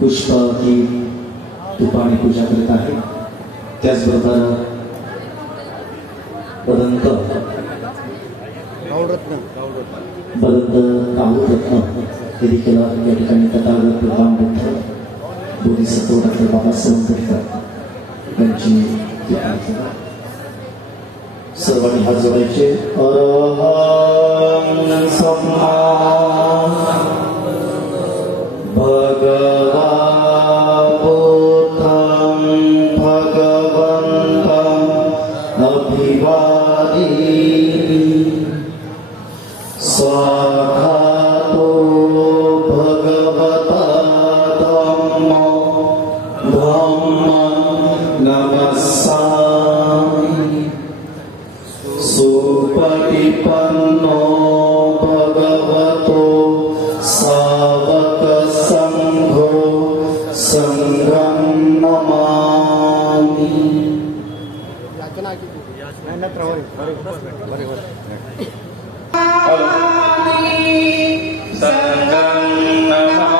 पुष्प की तुपाने पूजा करीत आहे। त्याचबरोबर भरत कामरत्न हे देखील या ठिकाणी तथागत राम बुद्ध बोधिसत्व डॉक्टर बाबासाहेब आंबेडकर यांची सर्वांनी हात जोडायचे. अरहं सम्मा भगवा बुद्धं भगवन्तं अभिवादयामि. स्वागतो भगवता धम्मो धम्मं नमस्सामि. सुपटिपन्नो भगवतो सावक संघो संघं नमामि. संघं नमामि.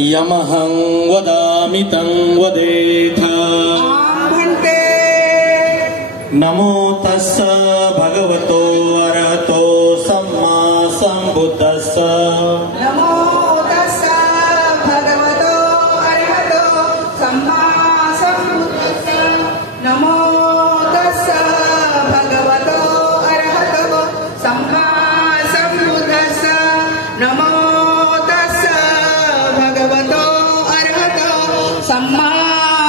यमहं वदामि तं वदेथा. नमो तस्स भगवतो अरहतो सम्मा सम्बुद्धस्स. नमो तस्स भगवतो अरहतो सम्मा सम्बुद्धस्स. नमो तस्स भगवतो अरहतो सम्मा सम्बुद्धस्स. नमो तस्स भगवतो अरहतो सम्मा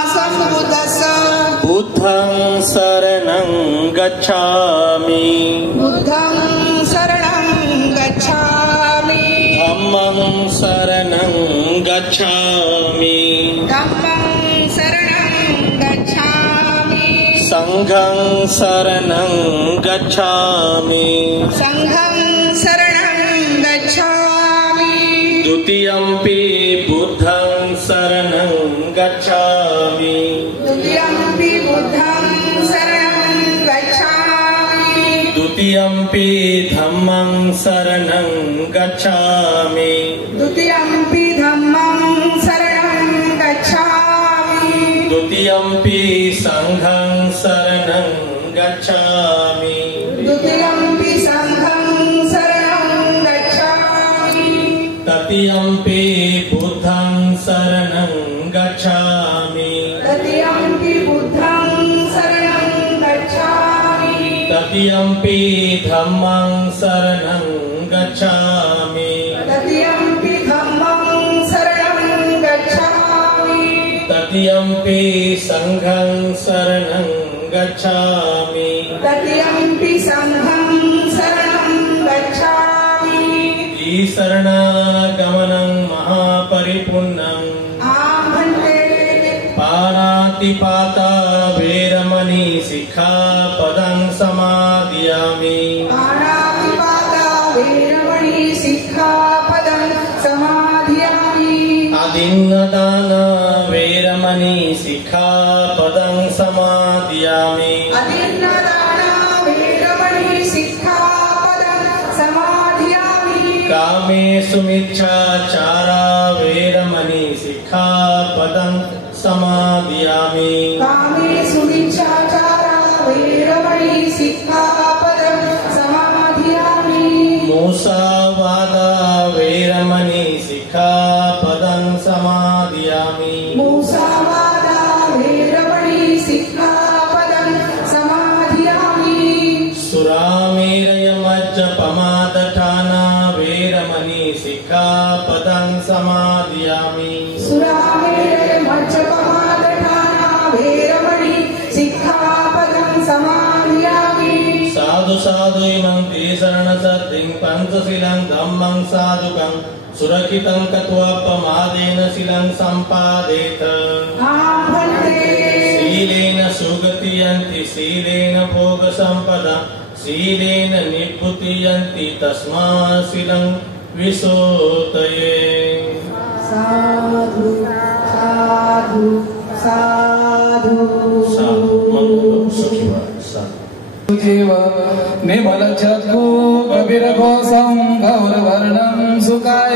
सम्बुद्धस्स. बुद्धं शरणं गच्छामि. बुद्धं शरणं गच्छामि. धम्मं शरणं गच्छामि. धम्मं शरणं गच्छामि. संघं शरणं गच्छामि. संघं शरणं गच्छामि. द्वितीयंपि बुद्धं शरणं गच्छामि. द्वितीयंपि बुद्धं शरणं गच्छामि. द्वितीयंपि धम्मं शरणं गच्छामि. द्वितीयंपि धम्मं शरणं गच्छामि. द्वितीयंपि संघं शरणं गच्छामि. द्वितीयंपि संघं शरणं गच्छामि. तृतीयंपि बुद्धं शरणं गच्छामि. तृतीयंपि बुद्धं शरणं गच्छामि. तृतीयंपि धम्मं शरणं गच्छामि. तृतीयंपि धम्मं शरणं गच्छामि. तृतीयंपि संघं शरणं गच्छामि. तृतीयंपि संघं शरणं गच्छामि. शरणागमनं महापरिपूर्णं. आभन्ते पाणातिपाता वेरमणि सिक्खापदं समादियामि पाणातिपाता वेरमणि सिक्खापदं समाधियामि अदिन्नदान वेरमणि सिक्खापदं समादियामि अदिन्नदान वेरमणि सिक्खापदं समाधियामि कामेषु मिच्छाचारा वेरमणि सिक्खापदं समादियामि कामेषु मिच्छाचारा वेरमणि सिक्खापदं समाधियामि मूसावादा वेरमणि सिक्खापदं समादियामि मूसावादा वेरमणि सिक्खापदं समाधियामि सुरामेरयमज्जपमादठाना वेरमणि सिक्खापदं समादियामि सुरामेरयमज्जपमादठाना वेरमणि सिक्खापदं समाधियामि साधु साधु इमं ते शरणसद्धिं पञ्चशीलं धम्मं साधुकं सुरक्षितं कत्वापमादेन शीलं सम्पादेत शीलेन सुगतियन्ति शीलेन भोगसम्पदा शीलेन निभृतियन्ति तस्मात् शीलं विशोतये साधु साधु साधु जीव निर्मल चक्षु कबीर घोषं गौरवर्णं सुखाय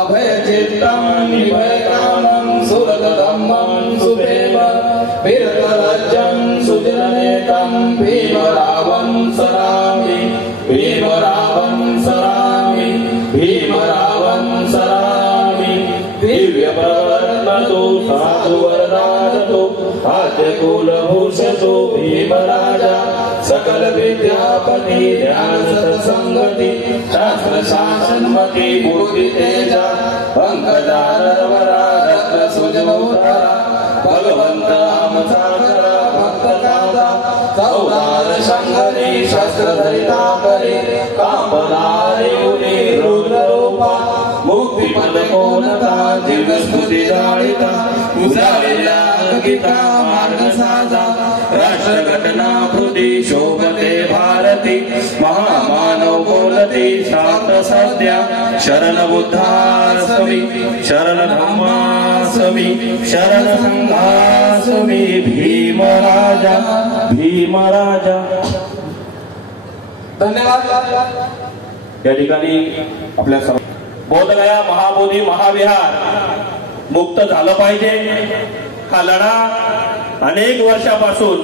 अभय चित्तं निभय कामं सुरत धम्मं सुप्रेम विरत राज्यं सुजननेतं भीमरावं सरामि भीमरावं सरामि भीमरावं सरामि दिव्य प्रवर्ततो साधु वरदातो आद्य कुलभूषतो भीमराजा सकल विद्यापति ध्यान सत्संगति शास्त्र शासनमति मूर्ति तेजा पंकजानरवरा रत्न सुजनोत्तरा भगवंत आमसागरा भक्त कादा सौदार शंकरी शस्त्र धरिता करे कामदारे उनी रुद्र रूपा मुक्ति पद कोनता दिव्य स्तुति जाळिता मुसाविला गीता मार्ग साजा राष्ट्र घटना हृदि शोभते भारती महामानव बोलते शांत सद्या शरण बुद्धासमी शरण धम्मासमी शरण संघासमी भीमराजा भीमराजा. धन्यवाद. या ठिकाणी आपल्या बोधगया महाबोधी महाविहार मुक्त झालं पाहिजे. हा लढा अनेक वर्षापासून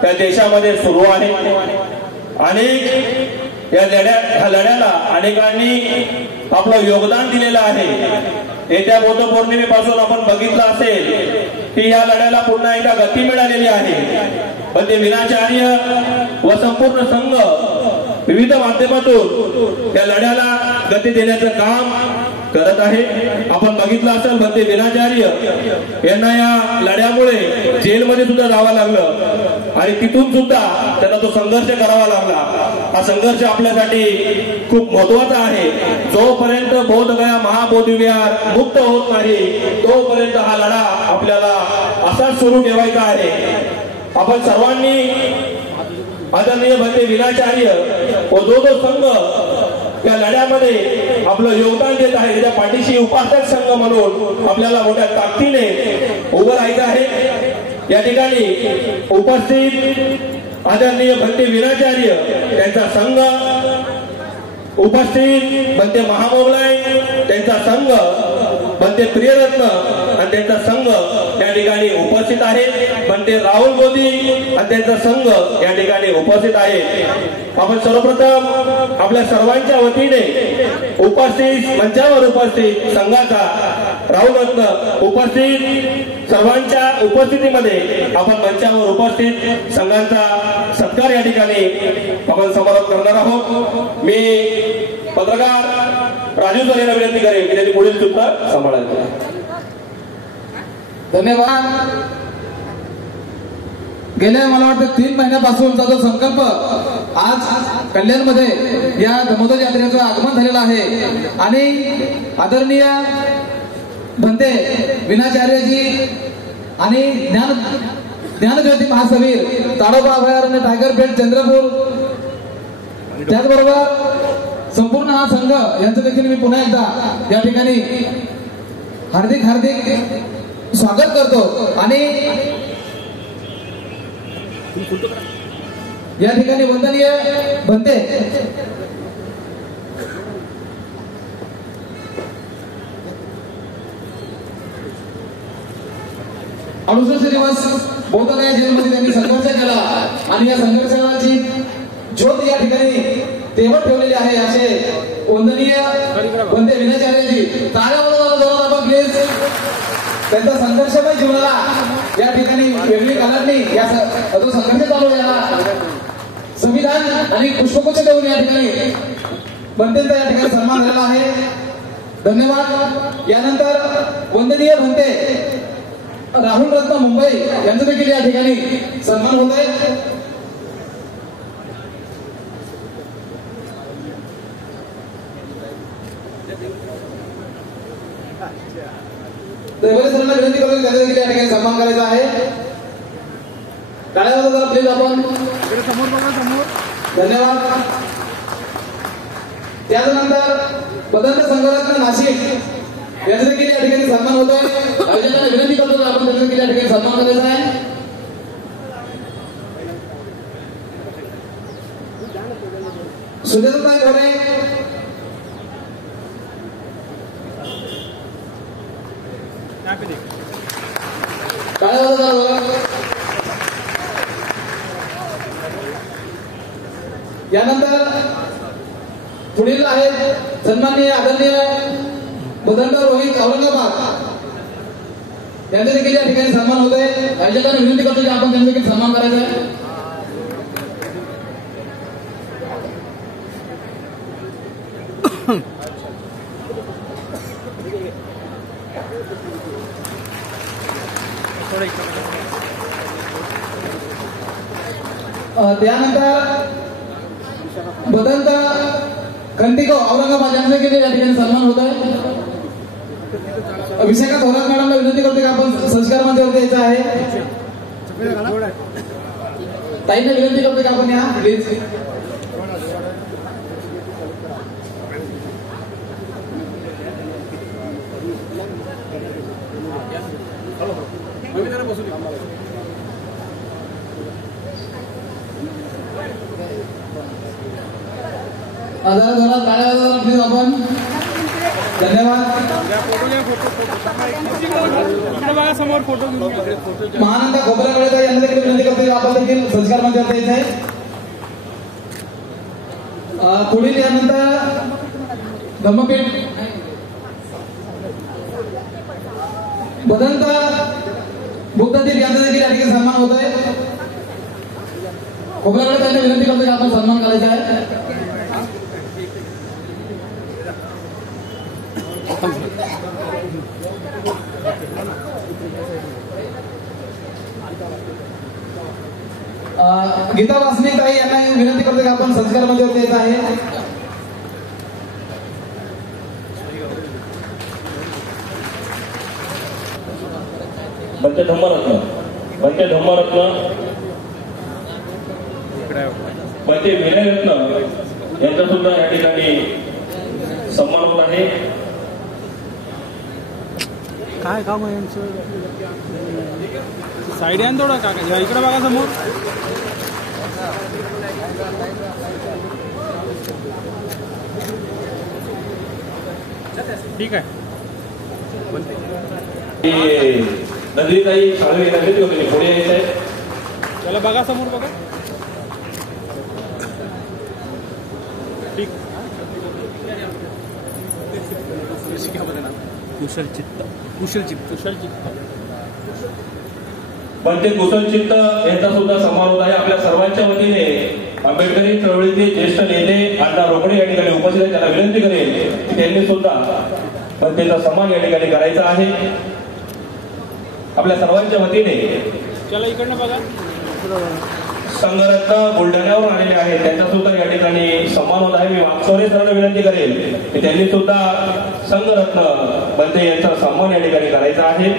त्या देशामध्ये सुरू आहे. अनेक ह्या लढ्याला अनेकांनी आपलं योगदान दिलेलं आहे. येत्या बौद्ध पौर्णिमेपासून आपण बघितलं असेल की या लढ्याला पुन्हा एकदा गती मिळालेली आहे. पण ते विनाचार्य व संपूर्ण संघ विविध माध्यमातून या लढ्याला गती देण्याचं काम करत आहे. आपण बघितलं असेल भंते विनाचार्य यांना या लढ्यामुळे जेलमध्ये सुद्धा जावं लागलं आणि तिथून सुद्धा त्यांना तो संघर्ष करावा लागला. हा संघर्ष आपल्यासाठी खूप महत्वाचा आहे. जोपर्यंत बोधगया महाबोधी विहार मुक्त होत नाही तोपर्यंत हा लढा आपल्याला असाच सुरू ठेवायचा आहे. आपण सर्वांनी आदरणीय भंते विनाचार्य व जो संघ या लढ्यामध्ये आपलं योगदान देत आहे त्याच्या पाठीशी उपासक संघ म्हणून आपल्याला मोठ्या ताकदीने उभं राहायचं आहे. या ठिकाणी उपस्थित आदरणीय भंते विनाचार्य त्यांचा संघ, उपस्थित भंते महामोगलाई त्यांचा संघ, भंते प्रियरत्न आणि त्यांचा संघ या ठिकाणी उपस्थित आहे. भंते राहुल मोदी आणि त्यांचा संघ या ठिकाणी उपस्थित आहे. आपण सर्वप्रथम आपल्या सर्वांच्या वतीने उपस्थित मंचावर उपस्थित संघाचा राहुल रत्न उपस्थित सर्वांच्या उपस्थितीमध्ये आपण मंचावर उपस्थित संघांचा सत्कार या ठिकाणी आपण समारोप करणार आहोत. मी पत्रकार राजू सर यांना विनंती करेन की त्यांनी पुढील सूत्र सांभाळायचं. धन्यवाद. गेल्या मला वाटतं 3 महिन्यापासूनचा जो संकल्प आज कल्याणमध्ये या दामोदर यात्रेचं आगमन झालेलं आहे आणि आदरणीय भंते विनाचार्यजी आणि ज्ञानज्योती महासवीर ताडोबा अभयारण्य टायगर बेल्ट चंद्रपूर, त्याचबरोबर संपूर्ण हा संघ यांचं देखील मी पुन्हा एकदा या ठिकाणी हार्दिक स्वागत करतो. आणि या ठिकाणी वंदनीय बनते अडुसष्ट दिवस बौद्धगया जेलमध्ये त्यांनी संघर्ष केला आणि या संघर्षाची ज्योत या ठिकाणी तेवत ठेवलेली आहे. असे वंदनीय बनते विनाचार्यजी, टाळ्या वाजवा आपण प्लीज. त्यांचा संघर्षमय जीवनाला या ठिकाणी वेगळी कालावधी या जो संघर्ष चालू याला संविधान आणि पुष्पगुच्छ देऊन या ठिकाणी बनतेंचा या ठिकाणी सन्मान झालेला आहे. धन्यवाद. यानंतर वंदनीय बनते राहुल रत्न मुंबई यांचं देखील या ठिकाणी सन्मान होत आहे. सरांना विनंती करून त्यांचा देखील या ठिकाणी सन्मान करायचा आहे. टाळ्या वाजवा प्लीज आपण. धन्यवाद. त्यानंतर बदंत संघरत्न नाशिक यांचा देखील या ठिकाणी सन्मान होतोय. आयोजकांना विनंती करतो आपण त्यांचा देखील या ठिकाणी सन्मान करायचा आहे. सुजाताताई घोडे, टाळ्या वाजवा. यानंतर पुढील आहेत सन्माननीय आदरणीय बदंत रोहित औरंगाबाद यांचे देखील या ठिकाणी सन्मान होत आहे. आयोजकांना विनंती करतो की आपण त्यांचा देखील सन्मान करायचा आहे. त्यानंतर बदंत खंतिको औरंगाबाद यांचे देखील या ठिकाणी सन्मान होत आहे. विशाखा थोरात मॅडमला विनंती करतो की आपण संस्कार मंचावरती यायचं आहे. ताईंना विनंती करतो की आपण या प्लीज. प्लीज आपण. धन्यवाद. महानंदा खोबरागडे यांना देखील विनंती करतो आपण देखील संस्कार मंचावर यायचं आहे. पुढील यानंतर धम्मपीठ बदंत बुद्धदीप यांचा देखील या ठिकाणी सन्मान होत आहे. खोबरागडे त्यांना विनंती करतो की आपण सन्मान करायचा आहे. गीता वासनिक ताई यांना विनंती करतो की आपण संस्कार मंचावर यायचं आहे. बनते धम्मरत्न बनते विनयरत्न यांचा सुद्धा या ठिकाणी सन्मान होत आहे. काय काम आहे यांचं? साईड आहे थोडं का इकडे बघा समोर. ठीक आहे. नंदिताई शाळेत येण्याची होती पुढे यायचं आहे. चला बघा समोर बघा. ठीक. कुशल चित्त बनते कुशल चित्त यांचा सुद्धा सन्मान होत आहे. आपल्या सर्वांच्या वतीने आंबेडकरी चळवळीचे ज्येष्ठ नेते अण्णा रोकडे या ठिकाणी उपस्थित आहेत. त्यांना विनंती करेल की त्यांनी सुद्धा बनतेचा सन्मान या ठिकाणी करायचा आहे. आपल्या सर्वांच्या वतीने चला इकडनं बघा. संघरत्न बुलढाण्यावरून आलेले आहेत, त्यांचा सुद्धा या ठिकाणी सन्मान होत आहे. मी वागचौरे सरांना विनंती करेल की त्यांनी सुद्धा संघरत्न बनते यांचा सन्मान या ठिकाणी करायचा आहे.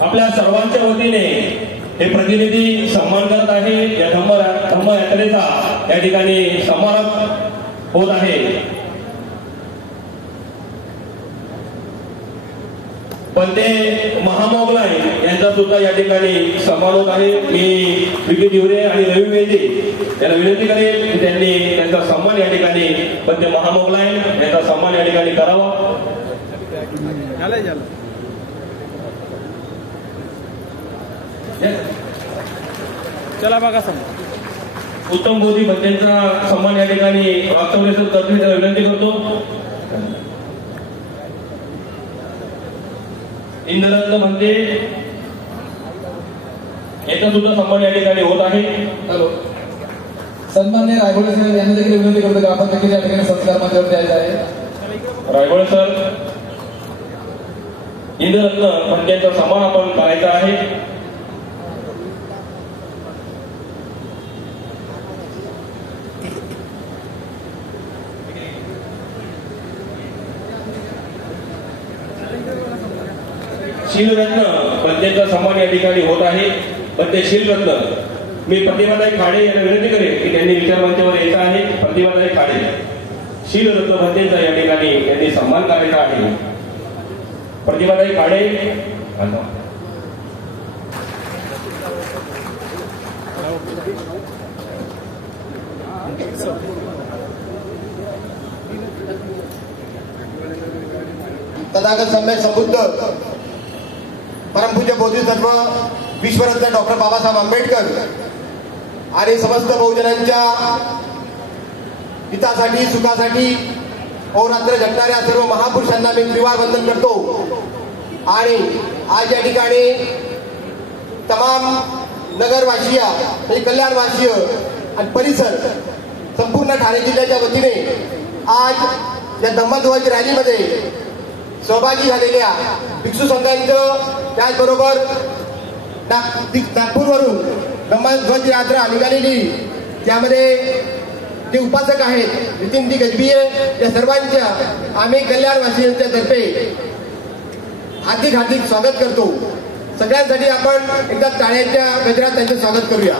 आपल्या सर्वांच्या वतीने हे प्रतिनिधी सन्मान करत आहे. या धम्म यात्रेचा या ठिकाणी समारोप होत आहे. पण ते महामोगलाई यांचा सुद्धा या ठिकाणी सन्मान होत आहे. मी विकी दिवरे आणि रवी वेल्हे यांना विनंती करेन की त्यांनी त्यांचा सन्मान या ठिकाणी पण ते महामोगलाई यांचा सन्मान या ठिकाणी करावा. चला बघा समोर. उत्तम बोधी बच्चनचा सन्मान या ठिकाणी वास्तव्य करतो त्याला विनंती करतो. इंद्ररत्न म्हणते याचा सुद्धा सन्मान या ठिकाणी होत आहे. हॅलो, सन्मान्य रायगोडे साहेब यांना देखील विनंती करतो की आपण देखील या ठिकाणी सत्कार मंचावर द्यायचा आहे. रायगोडे सर, इंद्ररत्न म्हणत्यांचा सन्मान आपण करायचा आहे. शीलरत्न पंचायतचा सन्मान या ठिकाणी होत आहे. पण ते शीलरत्न मी प्रतिभाताई खाडे यांना विनंती करेन की त्यांनी विचार मंचावर यायचं आहे. प्रतिभाताई खाडे शीलरत्न पंचायतचा या ठिकाणी त्यांनी सन्मान करायचा आहे. प्रतिभाताई खाडे तथागत सम्यक संबुद्ध परमपूज्य बोधिसत्व विश्वरत्न डॉक्टर बाबासाहेब आंबेडकर आणि समस्त बहुजनांच्या हितासाठी सुखासाठी अहोरात्र झटणाऱ्या सर्व महापुरुषांना मी त्रिवार वंदन करतो. आणि आज या ठिकाणी तमाम नगरवासीय म्हणजे कल्याणवासीय आणि परिसर संपूर्ण ठाणे जिल्ह्याच्या वतीने आज या धम्मध्वज रॅलीमध्ये सहभागी झालेल्या भिक्षू संघांचं, त्याचबरोबर नागपूरवरून धम्मध्वज यात्रा निघालेली त्यामध्ये जे उपासक आहेत नितीनजी गजबिये या सर्वांच्या आम्ही कल्याणवासियांच्या तर्फे हार्दिक हार्दिक स्वागत करतो. सगळ्यांसाठी आपण एकदा टाळ्यांच्या गजरात त्यांचं स्वागत करूया.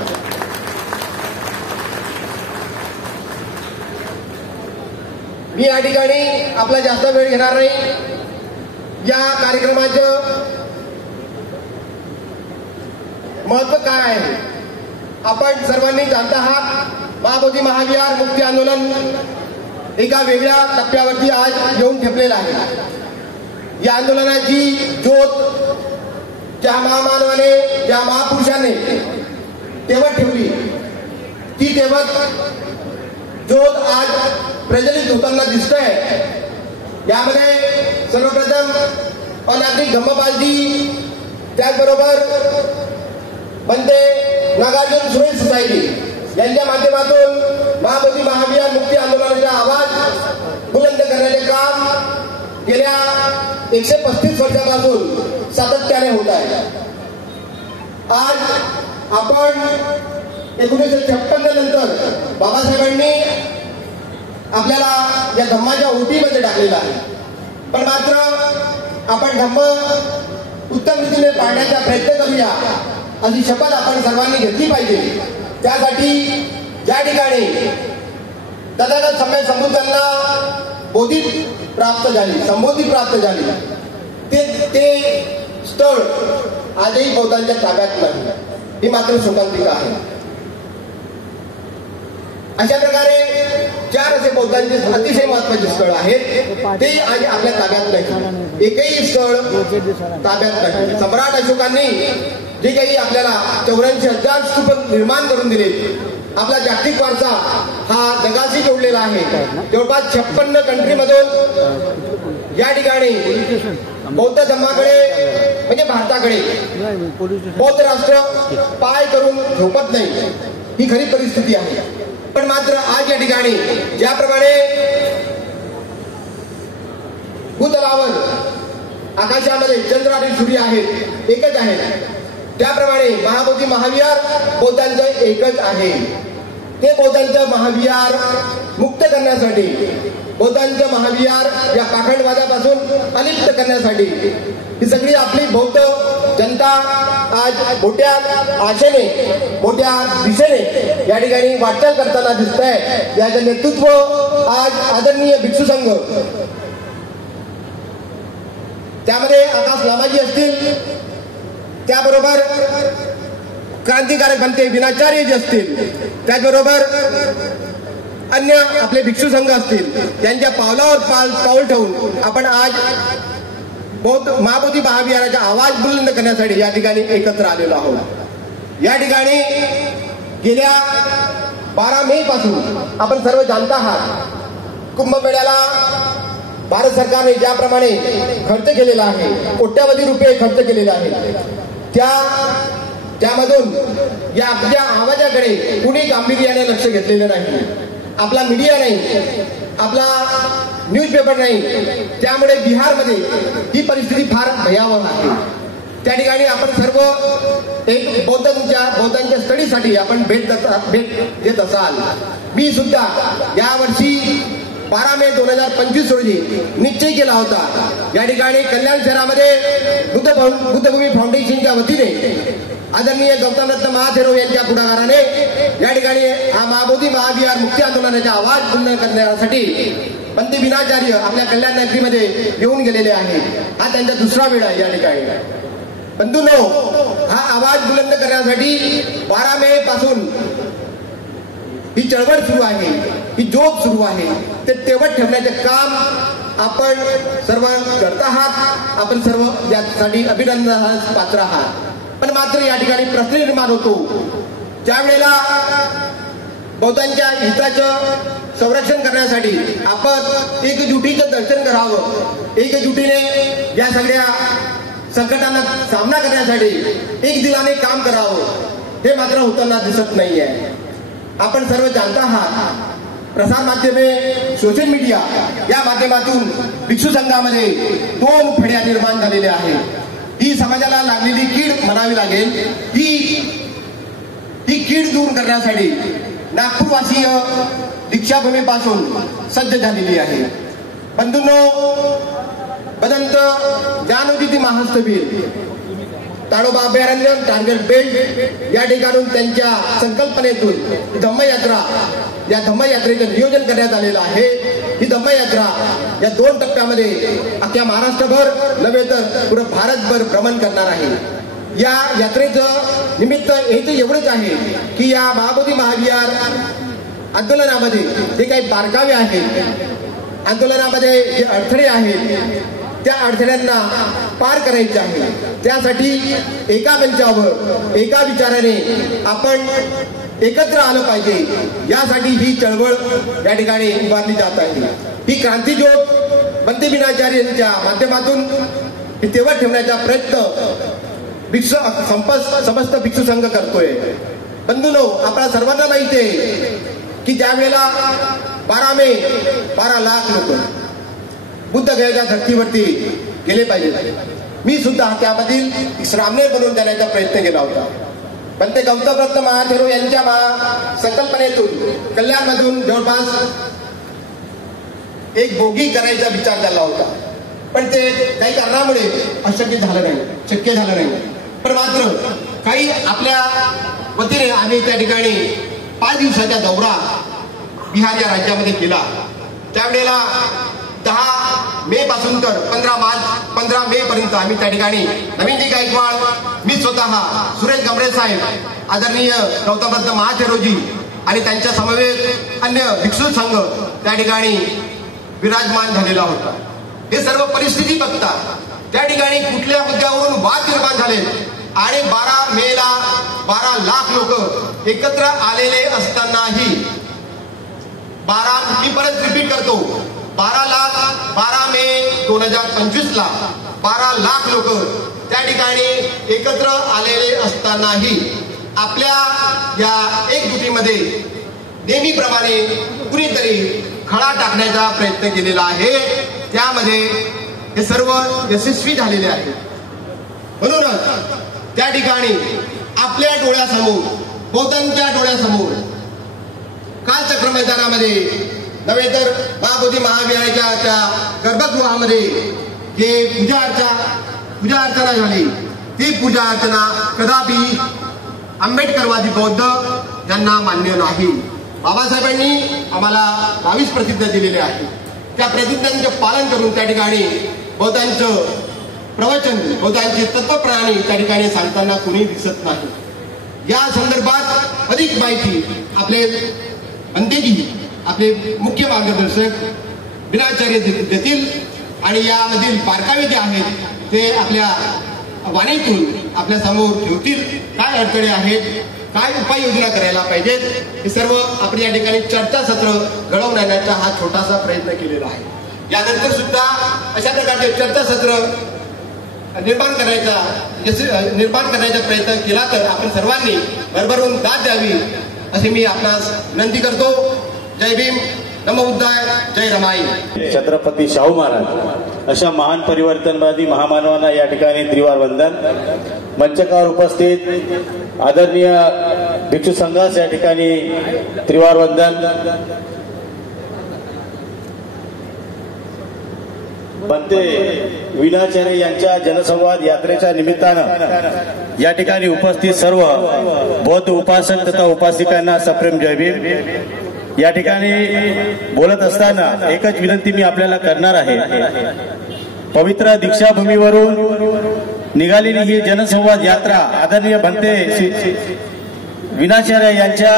मी या ठिकाणी आपला जास्त वेळ घेणार नाही. या कार्यक्रमाचं महत्व काय आहे आपण सर्वांनी जाणता आहात. महाबोधी महाविहार मुक्ती आंदोलन एका वेगळ्या टप्प्यावरती आज येऊन ठेपलेलं आहे. या आंदोलनाची ज्योत ज्या महामानवाने ज्या महापुरुषाने तेवत ठेवली ती तेवत ज्योत आज प्रज्वलित होताना दिसतंय. यामध्ये सर्वप्रथम अनागरिक धम्मपालजी, त्याचबरोबर बनते नागार्जुन सुरेश सोसायटी यांच्या माध्यमातून महाबोधी महाविहार मुक्ती आंदोलनाचा आवाज बुलंद करण्याचे काम गेल्या 135 वर्षापासून सातत्याने होत आहे. आज आपण 1956 नंतर बाबासाहेबांनी आपल्याला या धम्माच्या ओटीमध्ये टाकलेला आहे. पण मात्र आपण धम्म उत्तम रीतीने पाळण्याचा प्रयत्न करूया अशी शपथ आपण सर्वांनी घेतली पाहिजे. त्यासाठी ज्या ठिकाणी तथागत सम्यक संबुद्धांना बोधी प्राप्त झाली, संबोधी प्राप्त झाली ते स्थळ आजही बौद्धांच्या ताब्यात नाही. ही मात्र शोकांतिका आहे. अशा प्रकारे 4 असे बौद्धांचे अतिशय महत्वाचे स्थळ आहेत ते आज आपल्या ताब्यात नाही. एकही स्थळ ताब्यात नाही. सम्राट अशोकांनी जे काही आपल्याला 84,000 स्तूप निर्माण करून दिले, आपला जागतिक वारसा हा जगाशी जोडलेला आहे. जवळपास 56 कंट्रीमधून या ठिकाणी बौद्ध धर्माकडे म्हणजे भारताकडे बौद्ध राष्ट्र पाय करून झोपत नाही. ही खरी परिस्थिती आहे. पण मात्र आज या ठिकाणी ज्याप्रमाणे भूतलावर आकाशामध्ये चंद्र आणि सूर्य आहेत, एकच आहेत, त्याप्रमाणे महाबोधी महाविहार बौद्धांचं एकच आहे. ते बौद्धांचं महाविहार मुक्त करण्यासाठी, बौद्धांचं महाविहार या पाखंडवादापासून अलिप्त करण्यासाठी ही सगळी आपली बौद्ध जनता आज मोठ्या आशेने मोठ्या दिशेने या ठिकाणी वाटचाल करताना दिसत आहे. याचं नेतृत्व आज आदरणीय भिक्षू संघ, त्यामध्ये आकाश लामाजी असतील, त्याबरोबर क्रांतिकारक बनते विनाचार्य जे असतील, त्याचबरोबर अन्य आपले भिक्षू संघ असतील, त्यांच्या पावलावर पाऊल ठेवून आपण आज महाबोधी महाविहाराचा आवाज बुलंद करण्यासाठी या ठिकाणी एकत्र आलेलो आहोत. या ठिकाणी गेल्या 12 मे पासून आपण सर्व जाणता आहात, कुंभमेळ्याला भारत सरकारने ज्याप्रमाणे खर्च केलेला आहे, कोट्यावधी रुपये खर्च केलेले आहे, त्यामधून या आपल्या आवाजाकडे कुणी गांभीर्याने लक्ष घेतलेलं नाही. आपला मीडिया नाही, आपला न्यूजपेपर नाही. त्यामुळे बिहारमध्ये ही परिस्थिती फार भयावह आहे. त्या ठिकाणी आपण सर्व एक बौद्धांच्या स्टडीसाठी आपण भेट देत असाल. मी सुद्धा यावर्षी 12 मे 2025 रोजी निश्चय केला होता, या ठिकाणी कल्याण शहरामध्ये बुद्धभूमी फाउंडेशनच्या वतीने आदरणीय गौतम रत्न महाथेरो यांच्या पुढाकाराने या ठिकाणी हा महाबोधी महाविहार मुक्ती आंदोलनाचा आवाज बुलंद करण्यासाठी पंत विनाचार्य आपल्या कल्याण नगरीमध्ये येऊन गेलेले आहेत. हा त्यांचा दुसरा वेळ आहे. या ठिकाणी बंधूंनो, हा आवाज बुलंद करण्यासाठी 12 मे पासून ही चळवळ सुरू आहे, ही ज्योत सुरू आहे. ते तेवढ ठेवण्याचे काम आपण सर्व करत आहात. आपण सर्व यासाठी अभिनंदनास पात्र आहात. पण मात्र या ठिकाणी प्रश्न निर्माण होतो, ज्यावेळेला बौद्धांच्या हिताचं संरक्षण करण्यासाठी आपण एकजुटीचं दर्शन करावं, एकजुटीने या सगळ्या संकटांना सामना करण्यासाठी एक दिलाने काम करावं, हे मात्र होताना दिसत नाहीये. आपण सर्व जाणता आहात, प्रसार माध्यमे, सोशल मीडिया या माध्यमातून भिक्षू संघामध्ये 2 फड्या निर्माण झालेल्या आहेत. ही समाजाला लागलेली कीड म्हणावी लागेल. ही कीड दूर करण्यासाठी नागपूरवासीय दीक्षाभूमीपासून सज्ज झालेली आहे. बंधूंनो, बदंत ज्ञानोदिती महास्तवीर ताडोबा अभयारण्य टार्गेट बेल्ट या ठिकाणून त्यांच्या संकल्पनेतून धम्मयात्रा, या धम्मयात्रेचं नियोजन करण्यात आलेलं आहे. ही धम्मयात्रा या 2 टप्प्यामध्ये अख्ख्या महाराष्ट्रभर नव्हे तर पुढे भारतभर भ्रमण करणार आहे. या यात्रेचं निमित्त हेच एवढंच आहे की या महाबोधी महाविहार आंदोलनामध्ये जे काही बारकावे आहेत, आंदोलनामध्ये जे अडथळे आहेत, त्या अडथळ्यांना पार करायचे आहे. त्यासाठी एका मंचावर एका विचाराने आपण एकत्र आलं पाहिजे. यासाठी ही चळवळ या ठिकाणी उभारली जात आहे. ही क्रांती ज्योत पंत विनाचार्यांच्या माध्यमातून तेव्हा ठेवण्याचा प्रयत्न समस्त भिक्षू संघ करतोय. बंधूंनो, आपल्या सर्वांना माहिती आहे की ज्या वेळेला 12 मे 12 लाख लोक बुद्ध गयाच्या धर्तीवरती गेले पाहिजे. मी सुद्धा त्यामधील श्रामणे बनवून देण्याचा प्रयत्न केला होता. पण ते गौतम रत्न महाथेरो यांच्या संकल्पनेतून कल्याणमधून जवळपास एक बोगी करायचा विचार झाला होता. पण ते काही कारणामुळे शक्य झालं नाही. पण मात्र काही आपल्या वतीने आम्ही त्या ठिकाणी 5 दिवसाचा दौरा बिहार या राज्यामध्ये केला. त्यावेळेला 10 मे पासून तर 15 मे पर्यंत आम्ही त्या ठिकाणी नवीनजी गायकवाड, मी स्वतः, सुरेश गमरे साहेब, आदरणीय गौतम रत्न महाथेरोजी आणि त्यांच्या समवेत अन्य भिक्षू संघ त्या ठिकाणी विराजमान झालेला होता. हे सर्व परिस्थिती बघता त्या ठिकाणी कुठल्या मुद्द्यावरून वाद निर्माण झाले आणि 12 मेला 12 लाख लोक एकत्र आलेले असतानाही मी परत रिपीट करतो, 12 मे 2025 ला 12 लाख लोक त्या ठिकाणी एकत्र आलेले असतानाही आपल्या या एकजुटीमध्ये नेहमीप्रमाणे कुणीतरी खडा टाकण्याचा प्रयत्न केलेला आहे. त्यामध्ये हे सर्व यशस्वी झालेले आहे. म्हणूनच त्या ठिकाणी आपल्या डोळ्यासमोर, बौद्धांच्या डोळ्यासमोर कालचक्र मैदानामध्ये नव्हे तर महाबोधी महाविहाराच्या गर्भगृहामध्ये जे पूजा अर्चना झाली ही पूजा अर्चना कदापि आंबेडकरवादी बौद्ध यांना मान्य नाही. बाबासाहेबांनी आम्हाला 22 प्रतिज्ञा दिलेल्या आहेत. त्या प्रतिज्ञांचे पालन करून त्या ठिकाणी बौद्धांचं प्रवचन, बौद्धांची तत्वप्रणाली त्या ठिकाणी सांगताना कुणी दिसत नाही. या संदर्भात अधिक माहिती आपले अंतेजी, आपले मुख्य मार्गदर्शक दिनाचार्य देतील आणि यामधील बारकावे जे आहेत ते आपल्या वाणीतून आपल्या समोर ठेवतील. काय अडचणी आहेत, काय उपाययोजना करायला पाहिजेत, हे सर्व आपण या ठिकाणी चर्चासत्र घडवून आणण्याचा हा छोटासा प्रयत्न केलेला आहे. यानंतर सुद्धा अशा प्रकारचे चर्चासत्र निर्माण करण्याचा प्रयत्न केला तर आपण सर्वांनी भरभरून दाद द्यावी असे मी आपणास विनंती करतो. जय भीम, नमो बुद्धाय, जय रमाई. छत्रपती शाहू महाराज अशा महान परिवर्तनवादी महामानवांना या ठिकाणी त्रिवार वंदन. मंचकावर उपस्थित आदरणीय भिक्षू संघास या ठिकाणी त्रिवार वंदन. बनते विनाचार्य यांच्या जनसंवाद यात्रेच्या निमित्तानं या ठिकाणी उपस्थित सर्व बौद्ध उपासक तथा उपासिकांना सप्रेम जय भीम. या ठिकाणी बोलत असताना एकच विनंती मी आपल्याला करणार आहे. पवित्र दीक्षाभूमीवरून निघालेली ही जनसंवाद यात्रा आदरणीय भंते विनाचार्य यांच्या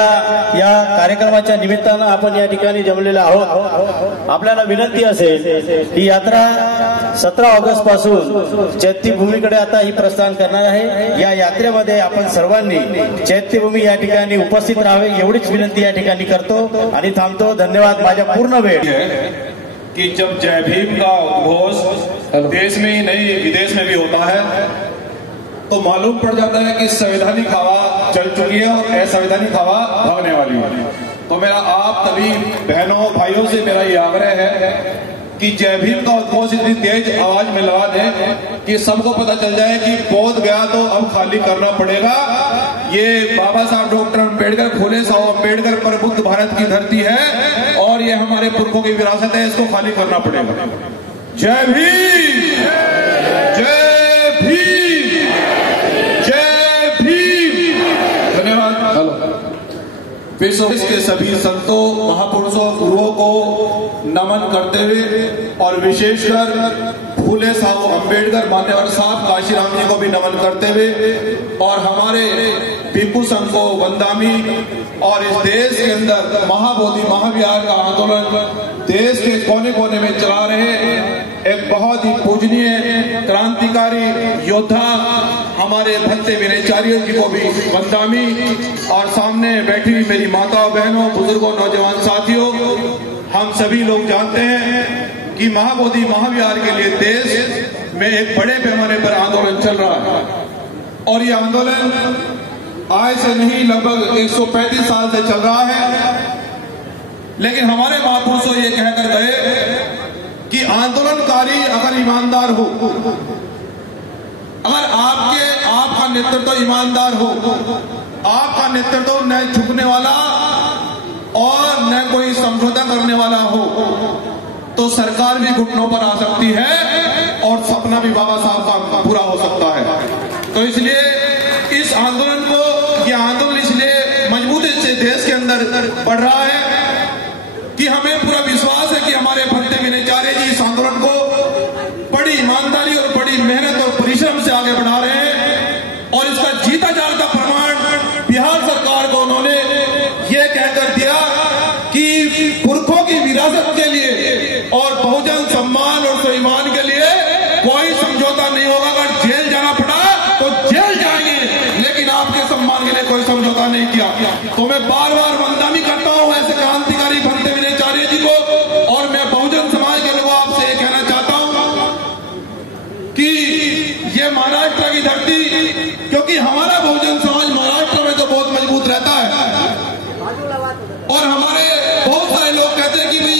या कार्यक्रमाच्या निमित्तानं आपण या ठिकाणी जमलेलो आहोत. आपल्याला विनंती असेल ही यात्रा 17 ऑगस्ट पासून चैत्यभूमीकडे आता ही प्रस्थान करणार आहे. या यात्रेमध्ये आपण सर्वांनी चैत्यभूमी या ठिकाणी उपस्थित राहावे एवढीच विनंती या ठिकाणी करतो आणि थांबतो. धन्यवाद. माझ्या पूर्ण वेळ कि जब जय भीम का उद्घोष देश में ही नहीं विदेश में भी होता है तो मालूम पड़ जाता है कि संवैधानिक हवा चल चुकी है और असंवैधानिक हवा भागने वाली है. तो मेरा आप सभी बहनों भाइयों से मेरा ये आग्रह है कि जय भीम का उद्घोष इतनी तेज आवाज में लगा दें कि सबको पता चल जाए कि बौद्ध गया तो अब खाली करना पड़ेगा. ये बाबा साहब डॉक्टर अम्बेडकर, फूले साहब अम्बेडकर पर बुद्ध भारत की धरती है और ये हमारे पुरखों की विरासत है, इसको खाली करना पड़ेगा. जय भीम, जय भीम, जय भीम. धन्यवाद. विश्व के सभी संतों, महापुरुषों, गुरुओं को नमन करते हुए और विशेषकर फूले साहब अम्बेडकर, मान्यवर साहब काशीराम जी को भी नमन करते हुए और हमारे भिक्षु संघ को वंदामी और इस देश के अंदर महाबोधि महाविहार का आंदोलन देश के कोने कोने में चला रहे एक बहुत ही पूजनीय क्रांतिकारी योद्धा हमारे भंते विनाचार्य जी को भी वंदामी और सामने बैठी हुई मेरी माताओं, बहनों, बुजुर्गों, नौजवान साथियों, हम सभी लोग जानते हैं कि महाबोधि महाविहार के लिए देश में एक बड़े पैमाने पर आंदोलन चल रहा है और ये आंदोलन आज से नहीं लगभग 135 साल से चल रहा है. लेकिन हमारे महापुरुषों ये कहकर गए कि आंदोलनकारी अगर ईमानदार हो, अगर आपका नेतृत्व ईमानदार हो, आपका नेतृत्व न झुकने वाला और न कोई समझौता करने वाला हो, तो सरकार भी घुटनों पर आ सकती है और सपना भी बाबा साहब का पूरा हो सकता है. तो इसलिए इस आंदोलन को, यह आंदोलन इसलिए मजबूती से देश के अंदर बढ़ रहा है कि हमें पूरा विश्वास है कि हमारे भंते विनाचार्य जी इस आंदोलन को बड़ी ईमानदारी और बड़ी मेहनत और परिश्रम से आगे बढ़ा रहे हैं और इसका जीता जागता प्रमाण बिहार सरकार को उन्होंने ये कहकर दिया कि पुरखों की विरासत के लिए और बहुजन सम्मान और स्वाभिमान के लिए कोई समझौता नहीं होगा. अगर जेल जाना पड़ा तो जेल जाएंगे, लेकिन आपके सम्मान के लिए कोई समझौता नहीं किया. तो मैं बार बार वंदनी करता हूं ऐसे क्रांतिकारी भंते विनाचार्य जी को और मैं बहुजन समाज के लोगों आपसे ये कहना चाहता हूं कि ये महाराष्ट्र की धरती, क्योंकि हमारा बहुजन समाज महाराष्ट्र में तो बहुत मजबूत रहता है और हमारे बहुत सारे लोग कहते हैं कि भाई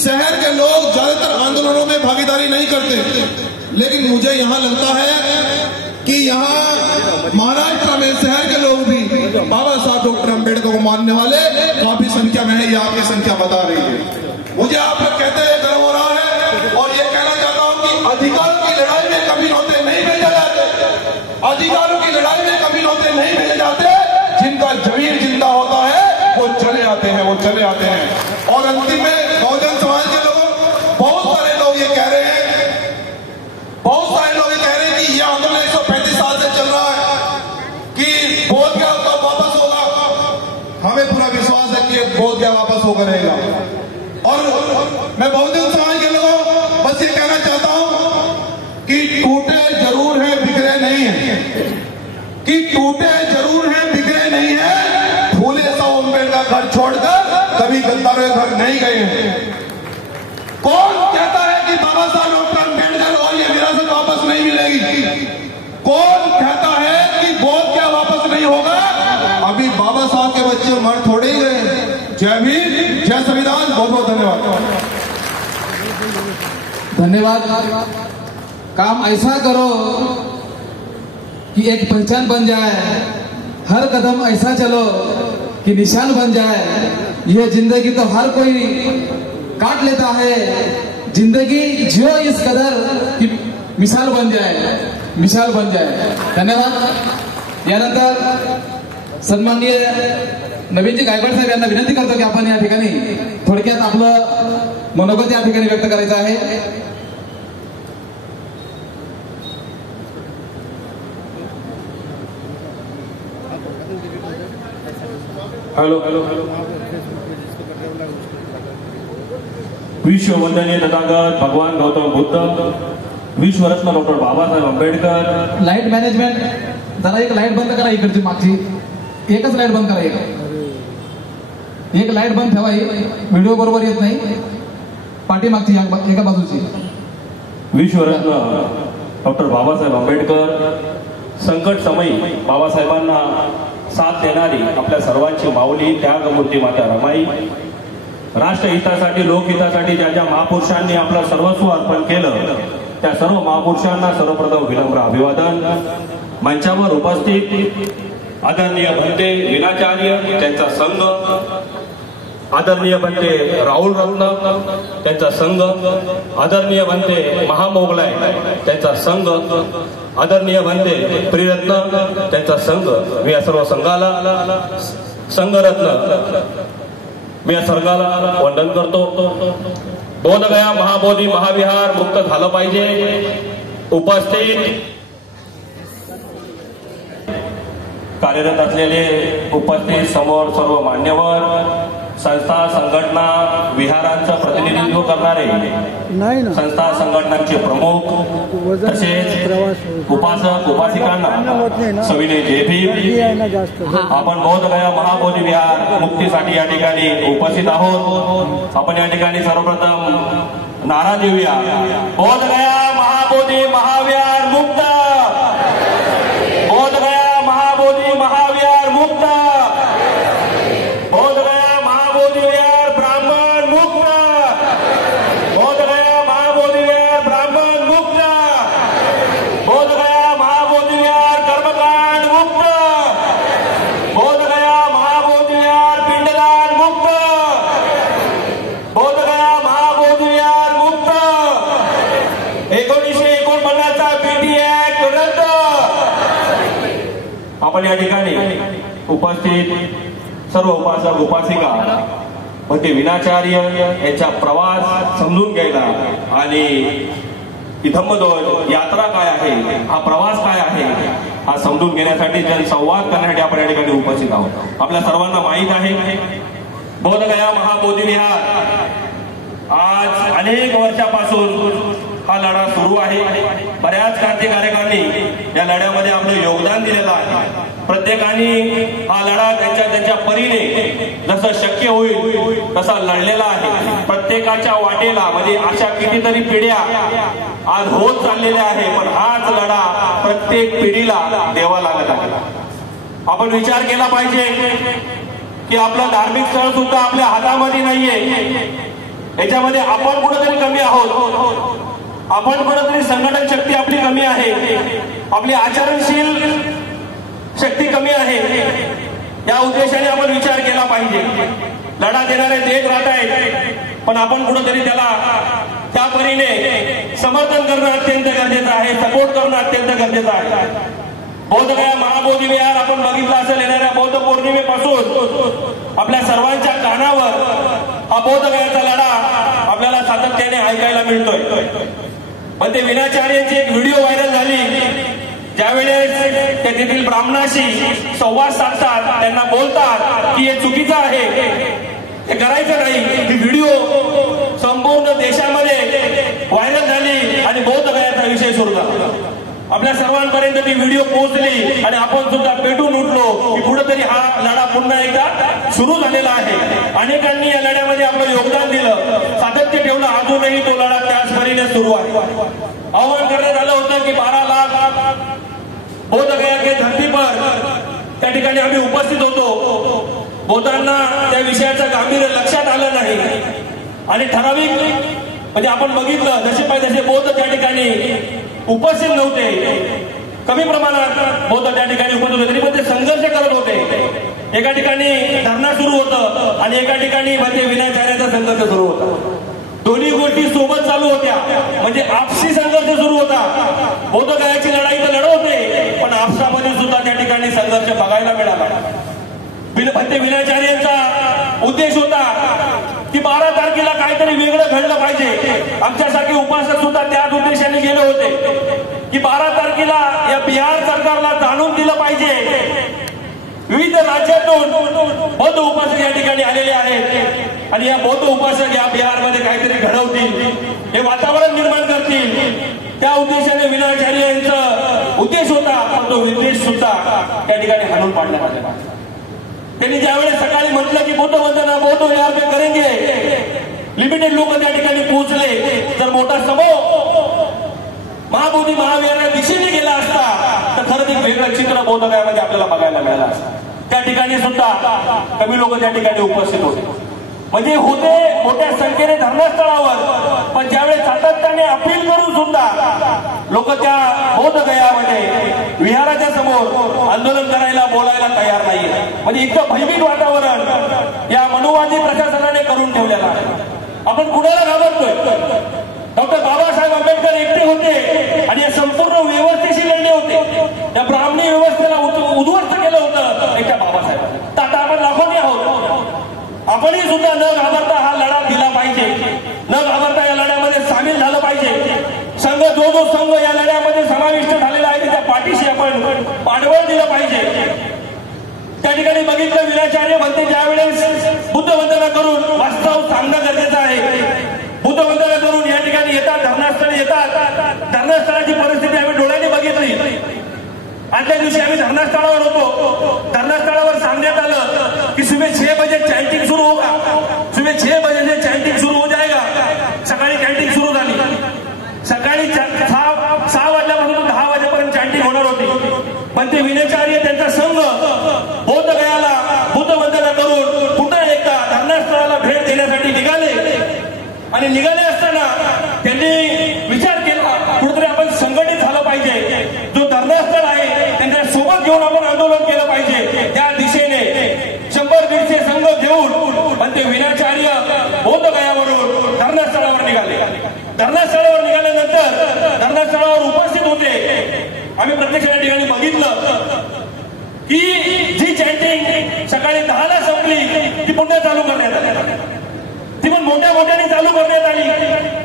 शहर के लोग ज्यादातर आंदोलनों में भागीदारी नहीं करते, लेकिन मुझे यहाँ लगता है कि यहाँ महाराष्ट्र में शहर के लोग भी बाबा साहब डॉक्टर अम्बेडकर को मानने वाले काफी संख्या में है. ये आपकी संख्या बता रही है. मुझे आप लोग कहते हैं गर्व हो रहा है और ये कहना चाहता हूँ कि अधिकार की लड़ाई में कभी नौते नहीं भेजा जाते. चले आते हैं, वो चले आते हैं। और अंतिम में बहुजन समाज के लोगों, बहुत सारे लोग ये कह रहे हैं, बहुत सारे लोग ये कह रहे हैं कि ये आंदोलन 135 साल से चल रहा है कि बोध गया तो वापस होगा। हमें पूरा विश्वास है कि बोध गया वापस होकर रहेगा। और मैं बहुजन समाज के लोगों बस ये कहना चाहता हूं कि टूटे जरूर हैं, बिखरे नहीं है, कि टूटे जरूर हैं, बिखरे नहीं है। फूले साहब अम्बेडकर घर छोड़कर कभी गद्दारों के घर नहीं गए हैं। कौन कहता है कि बाबा साहब डॉक्टर अम्बेडकर और ये विरासत वापस नहीं मिलेगी? कौन कहता है कि बोध क्या वापस नहीं होगा? अभी बाबा साहब के बच्चे मर थोड़े ही गए। जय भीम, जय संविधान। बहुत बहुत धन्यवाद। धन्यवाद। काम ऐसा करो कि एक पहचान बन जाए, हर कदम ऐसा चलो कि निशान बन जाए। यह जिंदगी तो हर कोई काट लेता है, जिंदगी जियो इस कदर कि मिसाल बन जाए, मिसाल बन जाए। धन्यवाद। यानंतर सन्माननीय नवीनजी गायकवाड साहेब यांना विनंती करतो की आपण या ठिकाणी थोडक्यात आपलं मनोगत या ठिकाणी व्यक्त करायचं आहे। हॅलो हॅलो हॅलो विश्व वंदनीय तथागत भगवान गौतम बुद्ध, विश्वरत्न doctor Babasaheb Ambedkar. Light management, जरा एक लाईट बंद करा इकडची मागची, एकच लाईट बंद करा, एक लाईट बंद ठेवा, व्हिडिओ बरोबर येत नाही, पाठीमागची एका बाजूची। विश्वरत्न डॉक्टर बाबासाहेब आंबेडकर संकट समयी बाबासाहेबांना साथ देणारी आपल्या सर्वांची माऊली त्यागमूर्ती माता रमाई, राष्ट्रहितासाठी लोकहितासाठी ज्या ज्या महापुरुषांनी आपलं सर्वस्व अर्पण केलं त्या सर्व महापुरुषांना सर्वप्रथम विनम्र अभिवादन। मंचावर उपस्थित आदरणीय भंते विनाचार्य त्यांचा संघ, आदरणीय भंते राहुल रत्न त्यांचा संघ, आदरणीय भंते महामोगलाय त्यांचा संघ, आदरणीय भंते प्रियरत्न त्यांचा संघ, मी या सर्व संघाला संघरत्न मी या संघाला वंदन करतो। बोधगया महाबोधी महाविहार मुक्त झालं पाहिजे। उपस्थित कार्यरत असलेले उपस्थित समोर सर्व मान्यवर, संस्था संघटना विहारांचं प्रतिनिधित्व करणारे संस्था संघटनांचे प्रमुख, तसेच उपासक उपासिकांना सविनय जय भीम। आपण बोधगया महाबोधी विहार मुक्तीसाठी या ठिकाणी उपस्थित आहोत। आपण या ठिकाणी सर्वप्रथम नारा देऊया, बोधगया महाबोधी महाविहार मुक्त, बोधगया महाबोधी महाविहार मुक्त, बोधगया महाबोधी विहार ब्राह्मण मुक्त, बोधगया महाबोधी विहार ब्राह्मण मुक्त, बोधगया महाबोधी विहार कर्मकांड मुक्त, बोधगया महाबोधी विहार पिंडदान मुक्त, बोधगया महाबोधी विहार मुक्त, 1949 चा पीटी ऍक्ट रद्द। आपण या ठिकाणी उपस्थित सर्व उपासक उपासिका भंते विनाचार्य यांचा प्रवास समजून घ्यायला आणि धम्मध्वज यात्रा काय आहे, हा प्रवास काय आहे हा समजून घेण्यासाठी जनसंवाद करण्यासाठी आपण या ठिकाणी उपस्थित आहोत। आपल्या सर्वांना माहीत आहे बोधगया महाबोधी विहार आज अनेक वर्षापासून हा लढा सुरू आहे। बऱ्याच क्रांतिकारकांनी या लढ्यामध्ये आपलं योगदान दिलेलं आहे। प्रत्येकाने हा लढा त्यांच्या परीने जसं शक्य होईल तसा लढलेला आहे। प्रत्येकाच्या वाटेला म्हणजे अशा कितीतरी पिढ्या आज होत चाललेल्या आहे, पण हाच लढा प्रत्येक पिढीला द्यावा लागत आहे। आपण विचार केला पाहिजे की आपलं धार्मिक स्थळ सुद्धा आपल्या हातामध्ये नाहीये, याच्यामध्ये आपण कुठेतरी कमी आहोत, आपण कुठेतरी संघटन शक्ती आपली कमी आहे, आपली आचरणशील शक्ती कमी आहे। या उद्देशाने आपण विचार केला पाहिजे। लढा देणारे देत राहत आहेत, पण आपण कुठेतरी त्याला त्या परीने समर्थन करणं अत्यंत गरजेचं आहे, सपोर्ट करणं अत्यंत गरजेचं आहे। बोधगया महाबोधी विहार आपण बघितलं असेल, येणाऱ्या बौद्ध पौर्णिमेपासून आपल्या सर्वांच्या कानावर हा बोधगयाचा लढा आपल्याला सातत्याने ऐकायला मिळतोय. पण ते विनाचार्यांची एक व्हिडिओ व्हायरल झाली, ज्यावेळेस ते तेथील ब्राह्मणाशी संवाद साधतात, त्यांना बोलतात की हे चुकीचं आहे, हे करायचं नाही. ही व्हिडिओ संपूर्ण देशामध्ये व्हायरल झाली आणि बोधगयाचा विषय सुरू झाला. आपल्या सर्वांपर्यंत ती व्हिडिओ पोहोचली आणि आपण सुद्धा पेटून उठलो की कुठेतरी हा लढा पुन्हा एकदा सुरू झालेला आहे. अनेकांनी या लढ्यामध्ये आपलं योगदान दिलं, सातत्य ठेवलं. अजूनही तो लढा त्याच परीने सुरू आहे. आवाहन करण्यात आलं होतं की 12 लाख बोधगया के धरती पर त्या ठिकाणी आम्ही उपस्थित होतो. बौद्धांना त्या विषयाचं गांभीर्य लक्षात आलं नाही आणि ठराविक म्हणजे आपण बघितलं जसे पाहिजे तसे बौद्ध त्या ठिकाणी उपस्थित नव्हते. कमी प्रमाणात बौद्ध त्या ठिकाणी उपस्थित होते, तरी पण ते संघर्ष करत होते. एका ठिकाणी धरणा सुरू होतं आणि एका ठिकाणी म्हणजे विनाचार्याचा संघर्ष सुरू होता. दोन्ही गोष्टी सोबत चालू होत्या, म्हणजे आपसी संघर्ष सुरू होता. बोधगयाची लढाई तर लढत होते, पण आपसामध्ये सुद्धा त्या ठिकाणी संघर्ष बघायला मिळाला. भंते विनाचार्यांचा उद्देश होता की 12 तारखेला काहीतरी वेगळं घडलं पाहिजे. आमच्यासारखे उपासक सुद्धा त्याच उद्देशाने गेले होते की 12 तारखेला या बिहार सरकारला जाणून दिलं पाहिजे. विविध राज्यातून बौद्ध उपासक या ठिकाणी आलेले आहेत आणि या बौद्ध उपासक या बिहारमध्ये काहीतरी घडवतील, हे वातावरण निर्माण करतील. त्या उद्देशाने विनाचार्य यांचा उद्देश होता, पण तो उद्देश सुद्धा त्या ठिकाणी हाणून पाडण्यात आलेला. त्यांनी ज्यावेळेस सकाळी म्हटलं की बौद्ध वंदना बौद्ध यार पे करेंगे, लिमिटेड लोक त्या ठिकाणी पोहोचले. जर मोठा समूह महाबोधी महावीर दिशेने गेला असता तर खरंच एक वेगळं चित्र बोधगयामध्ये आपल्याला बघायला मिळालं असतं. त्या ठिकाणी सुद्धा कमी लोक त्या ठिकाणी उपस्थित होते, म्हणजे होते मोठ्या संख्येने धर्मस्थळावर. पण ज्यावेळेस सातत्याने अपील करून सुद्धा लोक त्या बोधगयामध्ये विहाराच्या समोर आंदोलन करायला बोलायला तयार नाहीये. म्हणजे इतकं भयभीत वातावरण या मनोवादी प्रशासनाने करून ठेवलेलं आहे. आपण कुणाला घाबरतोय? डॉक्टर बाबासाहेब आंबेडकर एकटे होते आणि या संपूर्ण व्यवस्थेशी लढले होते. या ब्राह्मणी व्यवस्थेला उद्ध्वस्त केलं होतं एकट्या बाबासाहेब. आता आपण लाखोनी आहोत. आपणही सुद्धा न घाबरता हा लढा दिला पाहिजे, न घाबरता या लढ्यामध्ये सामील झालं पाहिजे. संघ जो संघ या लढ्यामध्ये समाविष्ट झालेला आहे त्या पाठीशी आपण पाठबळ दिलं पाहिजे. त्या ठिकाणी बघितलं विनाचार्य म्हणते ज्यावेळेस बुद्ध वंदना करून वास्तव सांगणं गरजेचं आहे. बुद्ध वंदना करून या ठिकाणी येतात, धरणास्थळी येतात. धरणास्थळाची परिस्थिती आम्ही डोळ्याने बघितली. आजच्या दिवशी आम्ही धरणास्थळावर होतो. धरणास्थळावर सांगण्यात आलं की सुबह 6 बजे चॅन्टिंग सुरू होगा, सुबह 6 बजे से चॅन्टिंग सुरू हो जाएगा. सकाळी चॅन्टिंग सुरू झाली. सकाळी 6 वाजल्यापासून 10 वाजेपर्यंत चॅन्टिंग होणार होती. पण ते विनाचार्य त्यांचा संघ बोधगयाला बुद्ध वंदना करून पुन्हा एकदा धरणास्थळाला भेट देण्यासाठी निघाले. आणि निघाले असताना त्यांनी विचार केला कुठेतरी आपण संघटित झालं पाहिजे. जो धरणास्थळ आहे त्यांच्या सोबत घेऊन आपण आंदोलन केलं पाहिजे. त्या दिशेने 100-150 संघ घेऊन पण ते विनाचार्य बोधगयावरून धरणास्थळावर निघाले. धरणास्थळावर निघाल्यानंतर धरणास्थळावर उपस्थित होते. आम्ही प्रत्यक्ष या ठिकाणी बघितलं की जी चॅन्टिंग सकाळी 10ला संपली ती पुन्हा चालू करण्यात आली. ती पण मोठ्याने चालू करण्यात आली.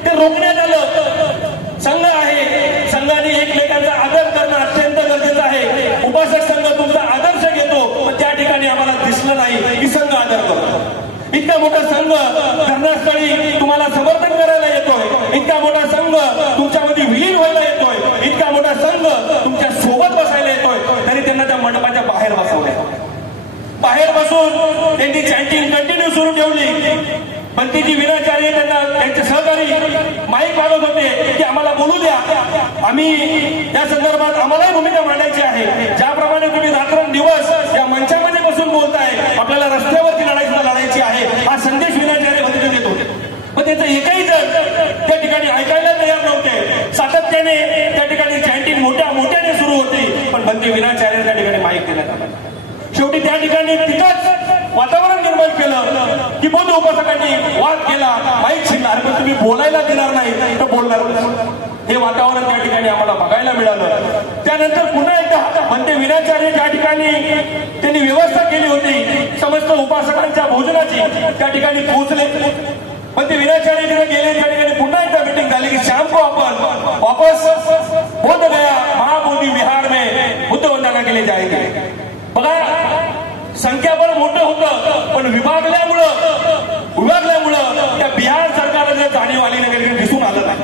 ते रोखण्यात आलं. संघ आहे, संघाने एकमेकांचा आदर करणं अत्यंत गरजेचं आहे. उपासक संघ तुमचा आदर्श घेतो, पण त्या ठिकाणी आम्हाला दिसलं नाही की संघ आदर करतो. इतका मोठा संघ धरणास्थळी तुम्हाला समर्थन करायला येतोय, इतका मोठा संघ तुमच्यामध्ये विलीन व्हायला येतोय, इतका मोठा संघ तुमच्या सोबत बसायला येतोय, तरी त्यांना त्या मंडपाच्या बाहेर बसवलंय. बाहेर बसून त्यांनी चॅन्टिंग कंटिन्यू सुरू ठेवली. पण ती जी विनाचार्य त्यांना त्यांचे सहकारी माईक मागत होते की आम्हाला बोलू द्या, आम्ही या संदर्भात आम्हालाही भूमिका मांडायची आहे. ज्याप्रमाणे तुम्ही रात्रंदिवस या मंचामध्ये बसून बोलताय, आपल्याला रस्त्यावरची लढाई सुद्धा लढायची आहे, हा संदेश विनाचार्य भंते देत होते. पण त्याचं एकही जण त्या ठिकाणी ऐकायला तयार नव्हते. सातत्याने त्या ठिकाणी चॅन्टिंग मोठ्याने सुरू होती, पण भंते विनाचार्य त्या ठिकाणी माईक देण्यात आला. शेवटी त्या ठिकाणी तिथंच वातावरण निर्माण केलं की बौद्ध उपासकांनी वाद केला, माईक छिनणार, पण तुम्ही बोलायला देणार नाही तर बोलणार नाही. हे वातावरण त्या ठिकाणी आम्हाला बघायला मिळालं. त्यानंतर पुन्हा एकदा म्हणते विनाचार्य त्या ठिकाणी त्यांनी व्यवस्था केली होती समस्त उपासकांच्या भोजनाची, त्या ठिकाणी पोहोचले. पण ते विनाचार्य तिथे गेले. त्या ठिकाणी पुन्हा एकदा मीटिंग झाली की शाम को आपण वापस बोध गया महाबोधी विहार में बुद्ध वंदना केले जाएंगे. बघा संख्याबळ मोठं होतं, पण विभागल्यामुळं त्या बिहार सरकारला जाणीव आली नाही, दिसून आलं नाही.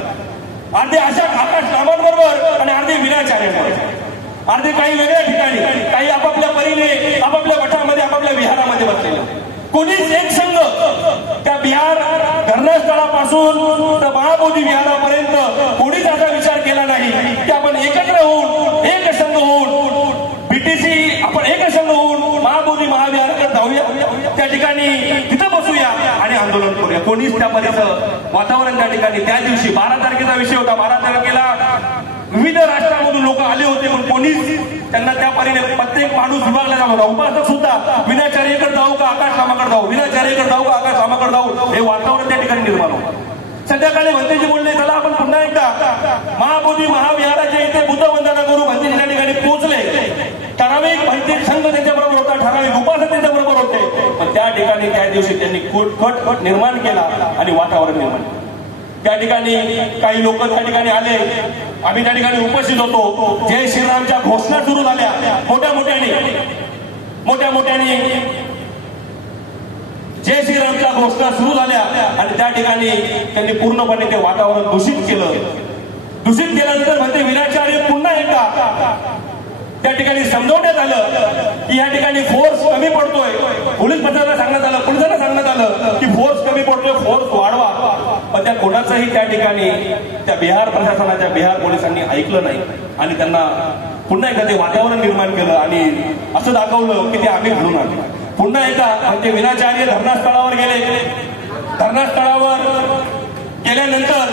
अर्धे अशा आकाश कामांबरोबर आणि अर्धे विनाचार्यांबरोबर, अर्धे काही वेगळ्या ठिकाणी, काही आपापल्या परीने आपापल्या मठामध्ये आपापल्या विहारामध्ये बसलेले. कोणीच एक संघ त्या बिहार धर्मस्थळापासून तर महाबोधी विहारापर्यंत कोणीच असा विचार केला नाही की आपण एकत्र होऊन एक संघ होऊन बीटीसी आपण एक संघ होऊन महाबोधी महाविहाराकडे जाऊया, त्या ठिकाणी तिथं बसूया आणि आंदोलन करूया. कोणीच त्या परीचं वातावरण त्या ठिकाणी त्या दिवशी 12 तारखेचा विषय होता. 12 तारखेला विविध राष्ट्रांमधून लोक आले होते, पण कोणीच त्यांना त्या परीने प्रत्येक माणूस विभागला जात होता. उपासक सुद्धा विनाचार्यकडे जाऊ का आकाश रामाकडे जाऊ, विनाचार्यकडे जाऊ का आकाश रामाकडे जाऊ, हे वातावरण त्या ठिकाणी निर्माण होतं. संध्याकाळी भंतेजी बोलले चला आपण पुन्हा एकदा महाबोधी महाविहाराच्या इथे बुद्ध वंदना करू. भंतेजी त्या ठिकाणी पोहोचले. ठराविक भंते संघ त्यांच्याबरोबर होता, ठराविक उपासक त्यांच्याबरोबर होते, पण त्या ठिकाणी त्या दिवशी त्यांनी खट निर्माण केला आणि वातावरण निर्माण केलं. त्या ठिकाणी काही लोक त्या ठिकाणी आले, आम्ही त्या ठिकाणी उपस्थित होतो. जय श्रीरामच्या घोषणा सुरू झाल्या मोठ्या मोठ्याने जय श्रीरामच्या घोषणा सुरू झाल्या आणि त्या ठिकाणी त्यांनी पूर्णपणे ते वातावरण दूषित केल्यानंतर म्हणते विनाचार्य पुन्हा एकदा त्या ठिकाणी समजवण्यात आलं की या ठिकाणी फोर्स कमी पडतोय. पोलीस प्रशासनाला सांगण्यात आलं, पोलिसांना सांगण्यात आलं की फोर्स कमी पडतोय, फोर्स वाढवा. पण त्या कोणाचंही त्या ठिकाणी त्या बिहार प्रशासनाच्या बिहार पोलिसांनी ऐकलं नाही आणि त्यांना पुन्हा एकदा ते वातावरण निर्माण केलं आणि असं दाखवलं की ते आम्ही घडून आलो. पुन्हा एकदा म्हणजे विनाचार्य धरणास्थळावर गेले. धरणास्थळावर गेल्यानंतर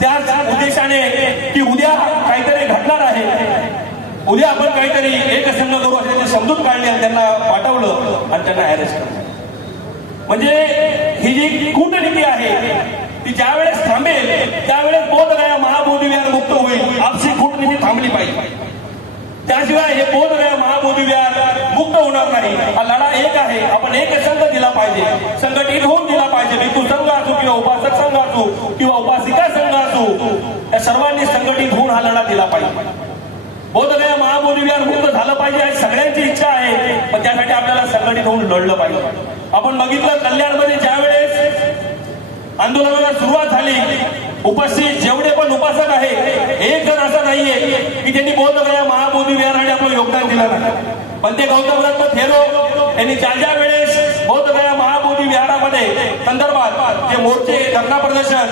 त्याच उद्देशाने की उद्या काहीतरी घडणार आहे, उद्या आपण काहीतरी एक संघ करू असे समजूत काढली आणि त्यांना पाठवलं आणि त्यांना अरेस्ट केलं. म्हणजे ही जी कूटनीती आहे ती ज्या वेळेस थांबेल त्यावेळेस बोध गया महाबोधी विहार मुक्त होईल. आपसी कूटनीती थांबली पाहिजे, त्याशिवाय हे बोध गया महाबोधी विहार मुक्त होणार नाही. हा लढा एक आहे, आपण एक संघ दिला पाहिजे, संघटित होऊन दिला पाहिजे. भिक्खू संघ असू किंवा उपासक संघ असू किंवा उपासिका संघ असू, या सर्वांनी संघटित होऊन हा लढा दिला पाहिजे. बोध गया महाबोधी विहार मुक्त झालं पाहिजे अशी सगळ्यांची इच्छा आहे, पण त्यासाठी आपल्याला संघटित होऊन लढलं पाहिजे. आपण बघितलं कल्याणमध्ये ज्या वेळेस आंदोलनाला सुरुवात झाली, उपस्थित जेवढे पण उपासक आहे एक जण असा नाहीये की त्यांनी बोध गया महाबोधी विहाराने आपलं योगदान दिलं नाही. पण ते गौतम रत्न थेरो यांनी ज्या वेळेस बोध गया महाबोधी विहारामध्ये संदर्भात जे मोर्चे, धरणा प्रदर्शन,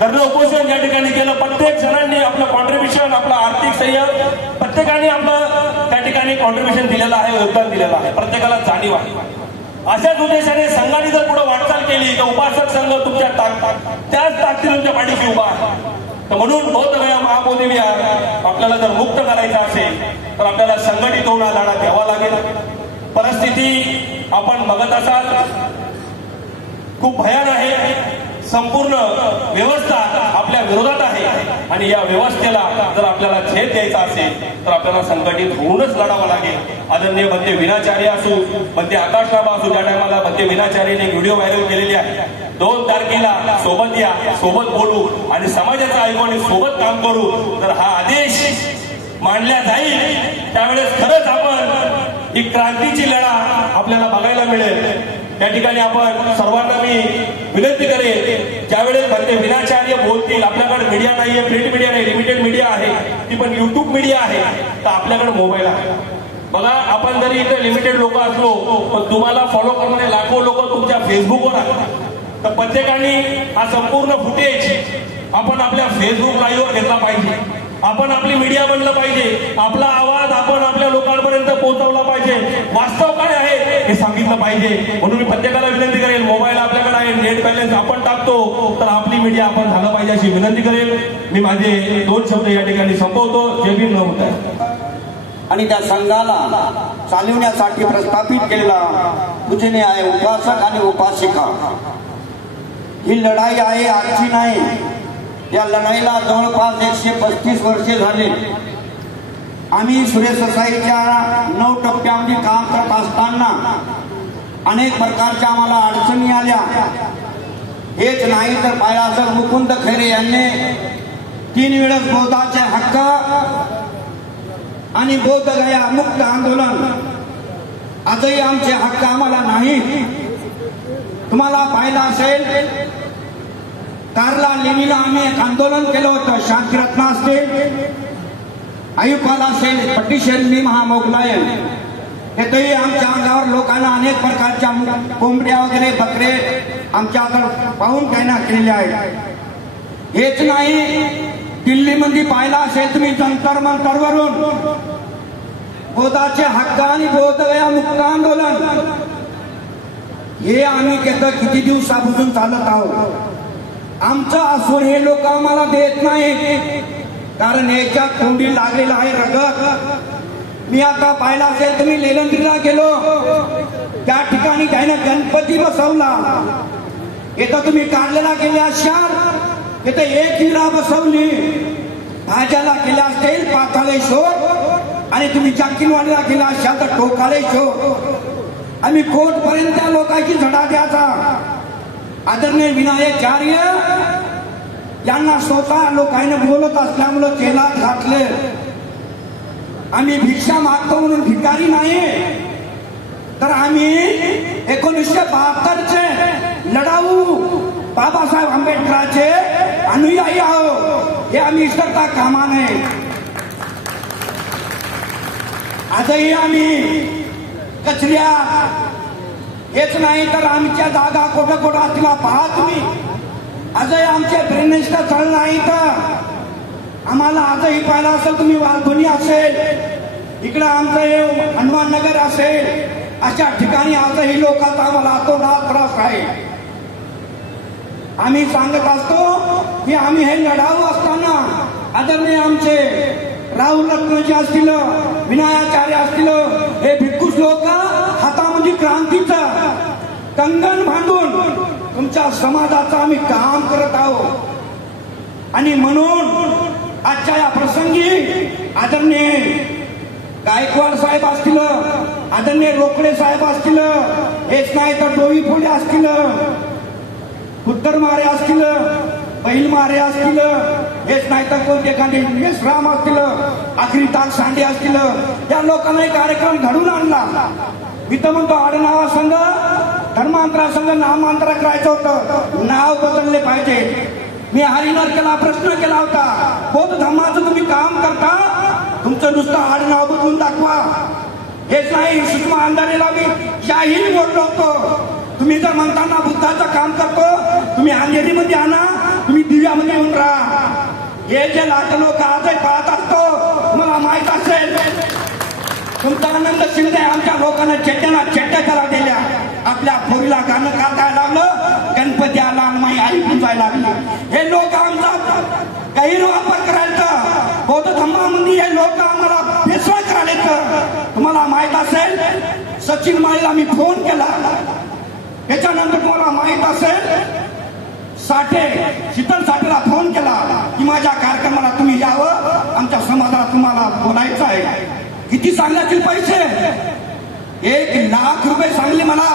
धरणं उपोषण या ठिकाणी केलं, प्रत्येक जणांनी आपलं कॉन्ट्रीब्युशन, आपलं आर्थिक सह्य प्रत्येकाने आपलं त्या ठिकाणी कॉन्ट्रीब्युशन दिलेलं आहे, योगदान दिलेलं आहे. प्रत्येकाला जाणीव आहे. अशाच उद्देशाने संघाने जर पुढे वाटचाल केली तर उपासक संघ तुमच्या त्याच ताकदीने तुमच्या पाठीशी उभा आहे. तर म्हणून बोध गया महाबोधी विहार आपल्याला जर मुक्त करायचं असेल तर आपल्याला संघटित होऊन हा लढा घ्यावा लागेल. परिस्थिती आपण बघत असाल खूप भयान आहे. संपूर्ण व्यवस्था आपल्या विरोधात आहे आणि या व्यवस्थेला जर आपल्याला झेप द्यायचा असेल तर आपल्याला संघटित होऊनच लढावं लागेल. आदरणीय बंते विनाचार्य असू, बंते आकाशराबा असू, ज्या टायमाला बंते विनाचार्याने व्हिडिओ व्हायरल केलेली आहे, 2 तारखेला सोबत या, सोबत बोलू आणि समाजाचं ऐकून आणि सोबत काम करू. तर हा आदेश मांडला जाईल त्यावेळेस खरंच आपण ही क्रांतीची लढा आपल्याला बघायला मिळेल. त्या ठिकाणी आपण सर्वांना मी विनंती करेन, ज्यावेळेस बंते विनाचार्य बोलतील, आपल्याकडे मीडिया नाहीये, प्रिंट मीडिया नाही, लिमिटेड मीडिया आहे, ती पण युट्यूब मीडिया आहे, तर आपल्याकडे मोबाईल आहे. बघा आपण जरी इथे लिमिटेड लोक असलो पण तुम्हाला फॉलो करणारे लाखो लोक तुमच्या फेसबुकवर आहेत. तर प्रत्येकाने हा संपूर्ण फुटेज आपण आपल्या फेसबुक लाईव्हवर घेतला पाहिजे. आपण आपली मीडिया बनलं पाहिजे. आपला आवाज आपण आपल्या लोकांपर्यंत पोहोचवला पाहिजे. वास्तव काय आहे हे सांगितलं पाहिजे. म्हणून मी प्रत्येकाला विनंती करेल, मोबाईल आपल्याकडे आहे, नेट बॅलन्स आपण टाकतो तर आपली मीडिया आपण झालं पाहिजे अशी विनंती करेल. मी माझे 2 शब्द या ठिकाणी संपवतो. जय भीम. आणि त्या संघाला चालवण्यासाठी प्रस्थापित केलेला पूजनीय आहे उपासक आणि उपासिका. ही लढाई आहे आजची नाही. या लढाईला जवळपास 135 वर्षे झाले. आम्ही सुरेश ससाईच्या 9 टप्प्यामध्ये काम करत असताना अनेक प्रकारच्या आम्हाला अडचणी आल्या. हेच नाही तर पायरासर मुकुंद खैरे यांनी 3 वेळेस बौद्धाचे हक्क आणि बौद्ध गया मुक्त आंदोलन, आजही आमचे हक्क आम्हाला नाही. तुम्हाला पाहिलं असेल कार्ला लेणीला आम्ही एक आंदोलन केलं होतं. शांतिरत्न असतील, आयुपाल असेल, पट्टीशेरनी महामोगलायन, येथेही आमच्या अंगावर लोकांना अनेक प्रकारच्या कोंबड्या वगैरे बकरे आमच्याकडे पाहून कैना केलेले आहेत. हेच नाही, दिल्लीमध्ये पाहिला असेल तुम्ही जंतर मंतरवरून बौद्धाचे हक्क आणि बौद्ध गया मुक्त आंदोलन हे आम्ही किती दिवसापासून चालत आहोत. आमचं असून हे लोक आम्हाला देत नाहीत, कारण याच्या तोंडी लागलेला आहे रगत. मी आता पाहिला असेल तुम्ही लेलंदरीला गेलो, त्या ठिकाणी त्यानं गणपती बसवला. इथं तुम्ही काढलेला गेले असाल, इथं एक हिरा बसवली. भाज्याला केल्या असतील पाताळेश्वर, आणि तुम्ही जाकीनवाडीला गेला असाल तर टोकाळेश्वर. आम्ही कोर्टपर्यंत त्या लोकांची धडा द्यायचा. आदरणीय विनायकाचार्य यांना स्वतः लोकांना बोलत असल्यामुळे जेलात घातले. आम्ही भिक्षा मागतो म्हणून भिकारी नाही, तर आम्ही 1972चे लढाऊ बाबासाहेब आंबेडकरांचे अनुयायी आहोत. हे आम्ही विसरता कामा नये. आजही आम्ही कचऱ्या, हेच नाही तर आमच्या जागा कुठं कुठं असतील पहा तुम्ही. आजही आमचे ब्रेनेस्ट स्थळ नाही तर आम्हाला आजही पाहिलं असेल तुम्ही, वालधुनी असेल, इकडे आमचं हे हनुमान नगर असेल, अशा ठिकाणी आजही लोकांचा आम्हाला अतोनात त्रास आहे. आम्ही सांगत असतो की आम्ही हे लढाऊ असताना आदरणीय आमचे राहुल रत्नजी असतील, विनायकाचार्य असतील, हे भिक्खूस लोक हातामध्ये क्रांतीचं कंगन बांधून तुमच्या समाजाचं आम्ही काम करत आहोत. आणि म्हणून आजच्या या प्रसंगी आदरणीय गायकवाड साहेब असतील, आदरणीय रोकडे साहेब असतील, हेच नाही तर डोई फुले असतील, खुद्दर मारे असतील, बैल मारे असतील, हेच नाही तर कोणते एखादे मेसराम असतील, आखरी ताक सांडे असतील, या लोकांना कार्यक्रम घडून आणला. मी तर म्हणतो आडनावा संघ धर्मांतरा संघ नामांतर करायचं होतं, नाव बदलले पाहिजे. मी हरिनाथला प्रश्न केला होता, बौद्ध धर्माचं तुम्ही काम करता, तुमचं नुसतं आडनाव बदलून दाखवा. हेच नाही, सुषमा अंधारेला मी याही बोललो होतो, तुम्ही जर म्हणताना बुद्धाचं काम करतो, तुम्ही अंधेरीमध्ये आणा, तुम्ही दिव्यामध्ये येऊन राहा. हे जे लाख लोक आजही पाहत असतो, मला माहित असेल तुमचा आनंद शिंदे आमच्या लोकांना चेट्ट्याला चेट्ट्या करा दिल्या. आपल्या पोरीला गाणं गायला लागलं, गणपती आला आणि माई आई पुजायला लागली. हे लोक आमचा गैरवापर करायचा. बौद्ध धर्मामध्ये हे लोक आम्हाला भेसळ करायचं. तुम्हाला माहित असेल सचिन माळीला मी फोन केला, त्याच्यानंतर तुम्हाला माहित असेल शीतल साठेला फोन केला की माझ्या कार्यक्रमाला तुम्ही यावं, आमच्या समाजाला तुम्हाला बोलायचं आहे. किती सांगण्यातील पैसे? 1 लाख रुपये सांगले मला.